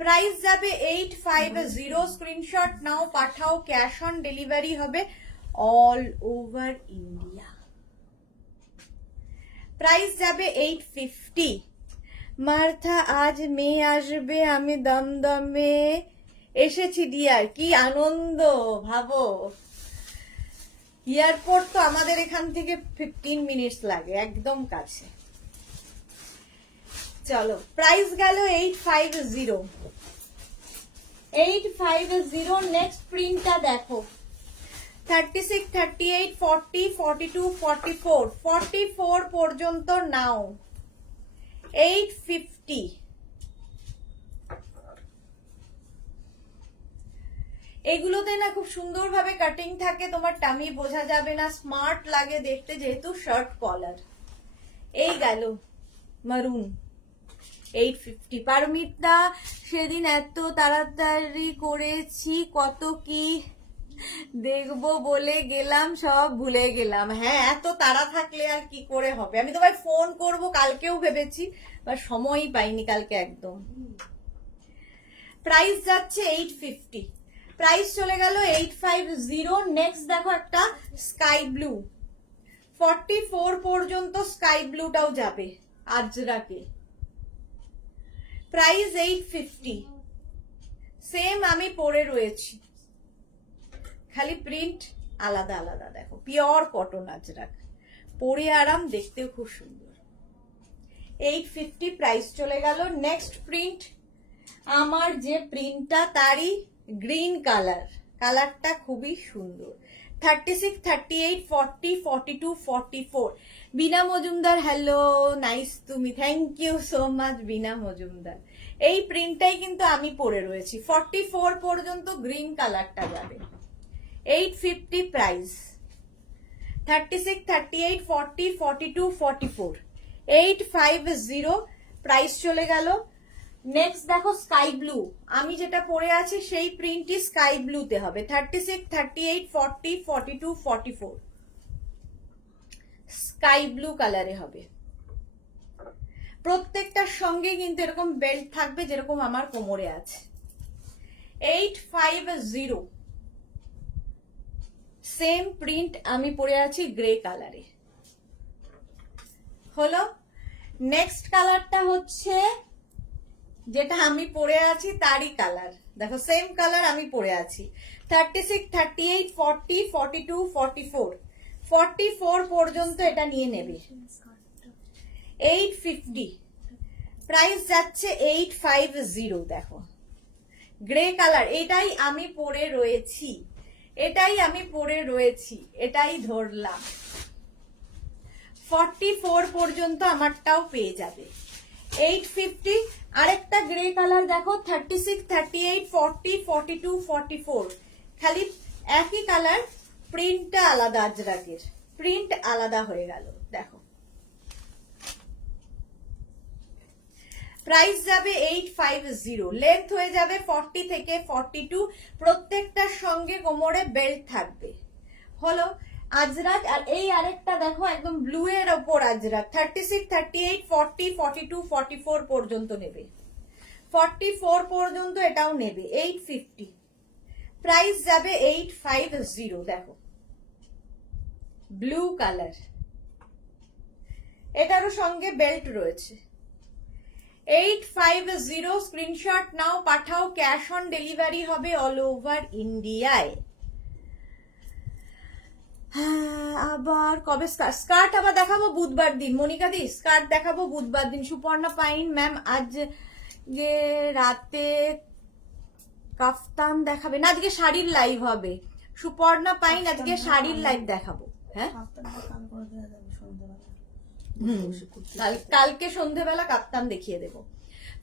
প্রাইস যাবে 850। স্ক্রিনশট নাও, পাঠাও, ক্যাশ অন ডেলিভারি হবে অল ওভার ইন্ডিয়া। প্রাইস যাবে 850। মার্থা, আজ মেয়ে আসবে, আমি দমদমে এসেছি ডিয়ার। কি আনন্দ ভাবো, এয়ারপোর্ট তো আমাদের এখান থেকে 15 মিনিটস লাগে, একদম কাছে। চলো, প্রাইস গেল 850। 850 নেক্সট প্রিন্টটা দেখো। 36, 38, 40, 42, 44 44 পর্যন্ত নাও। 850। এগুলোতে না খুব সুন্দরভাবে কাটিং থাকে, তোমার টামি বোঝা যাবে না, স্মার্ট লাগে দেখতে, যেহেতু শার্ট কলার। এই গেল মারুন 850। পারমিতা, সেদিন এত তাড়াতাড়ি করেছি, কত কি দেখবো বলে গেলাম, সব ভুলে গেলাম। হ্যাঁ, এত তাড়া থাকলে আর কি করে হবে। আমি তোমায় ফোন করব কালকেও ভেবেছি, বা সময়ই পাইনি কালকে একদম। প্রাইস যাচ্ছে 850, প্রাইস চলে গেল 850। নেক্সট দেখো একটা স্কাই ব্লু, 44 পর্যন্ত স্কাই ব্লুটাও যাবে আজরাকে। প্রাইস 850। সেম আমি পরে রয়েছি, খালি প্রিন্ট আলাদা আলাদা। দেখো পিওর কটন আজরাক, পরে আরাম, দেখতেও খুব সুন্দর। 850 প্রাইস চলে গেল। নেক্সট প্রিন্ট, আমার যে প্রিন্টটা তারই গ্রিন কালার, কালারটা খুবই সুন্দর। 36, 38, 40, 42, 44 বিনা মজুমদার, হ্যালো, নাইস তুমি, থ্যাংক ইউ সো মাচ বিনা মজুমদার। এই প্রিন্টটাই কিন্তু আমি পরে রয়েছি। 44 পর্যন্ত গ্রিন কালারটা যাবে। 850 প্রাইস। 36, 38, 40, 42, 44 850 প্রাইস চলে গেল। নেক্সট দেখো স্কাই ব্লু, আমি যেটা পরে আছি সেই প্রিন্টই স্কাই ব্লুতে হবে। 36, 38, 40, 42, 44 স্কাই ব্লু কালারে হবে। প্রত্যেকটার সঙ্গে কিন্তু এরকম বেল্ট থাকবে যেরকম আমার কোমরে আছে। 850 সেম প্রিন্ট আমি পরে আছি গ্রে কালারে। হলো নেক্সট কালারটা হচ্ছে যেটা আমি পরে আছি তারই কালার, দেখো সেম কালার আমি পরে আছি। 36, 38, 40, 42, 44, 44 পর্যন্ত এটা নিয়ে নেবে। 850 প্রাইস যাচ্ছে 850। দেখো গ্রে কালার, এটাই আমি পরে রয়েছি, এটাই ধরলাম। 44 পর্যন্ত আমারটাও পেয়ে যাবে। 850 আরেকটা গ্রে কালার দেখো, 36, 38, 40, 42, 44, খালি একই কালার, প্রিন্টটা আলাদা, আজরাকের প্রিন্ট আলাদা হয়ে গেল। দেখো প্রাইস যাবে 850, লেন্থ হয়ে যাবে 40 থেকে 42, প্রত্যেকটার সঙ্গে কোমরে বেল্ট থাকবে। হলো আজরাক। আর এই আরেকটা দেখো একদম ব্লু এর ওপর আজরাক, 36, 38, 40, 42, 44 পর্যন্ত নেবে, 44 পর্যন্ত এটাও নেবে। 850 প্রাইস যাবে 850। দেখো ব্লু কালার, এটারও সঙ্গে বেল্ট রয়েছে। 850 স্ক্রিনশট নাও, পাঠাও, ক্যাশ অন ডেলিভারি হবে অল ওভার ইন্ডিয়ায়। আবার কবে স্কার্ট আবার দেখাবো বুধবার দিন, মনিকা দি স্কার্ট দেখাবো বুধবার দিন। সুপর্ণা পাইন ম্যাম আজ যে রাতে কাফতান দেখাবে না, আজকে শাড়ির লাইভ হবে। সুপর্ণা পাইন আজকে শাড়ির লাইভ দেখাবো। হ্যাঁ কালকে সন্ধেবেলা কাপ্তান দেখিয়ে দেবো।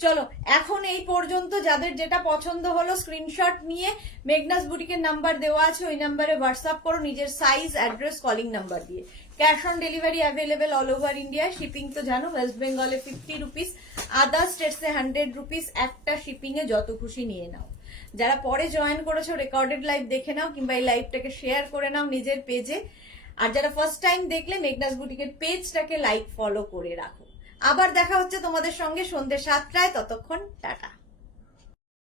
চলো এখন এই পর্যন্ত, যাদের যেটা পছন্দ হলো স্ক্রিনশট নিয়ে মেঘনাস বুটিকের নাম্বার দেওয়া আছে, ওই নাম্বারে হোয়াটসঅ্যাপ করো নিজের সাইজ, অ্যাড্রেস, কলিং নাম্বার দিয়ে। Cash on delivery available all over India. Shipping তো জানো, ওয়েস্ট বেঙ্গলে 50 রুপিস, আদার স্টেটসে 100 রুপিস, একটা শিপিং এ যত খুশি নিয়ে নাও। যারা পরে জয়েন করেছো রেকর্ডেড লাইভ দেখে নাও, কিংবা এই লাইভটাকে শেয়ার করে নাও নিজের পেজে। আর যারা ফার্স্ট টাইম দেখলে মেঘনাস বুটিকের পেজটাকে লাইক ফলো করে রাখো। আবার দেখা হচ্ছে তোমাদের সঙ্গে সন্ধ্যে 7টায়, ততক্ষণ টাটা।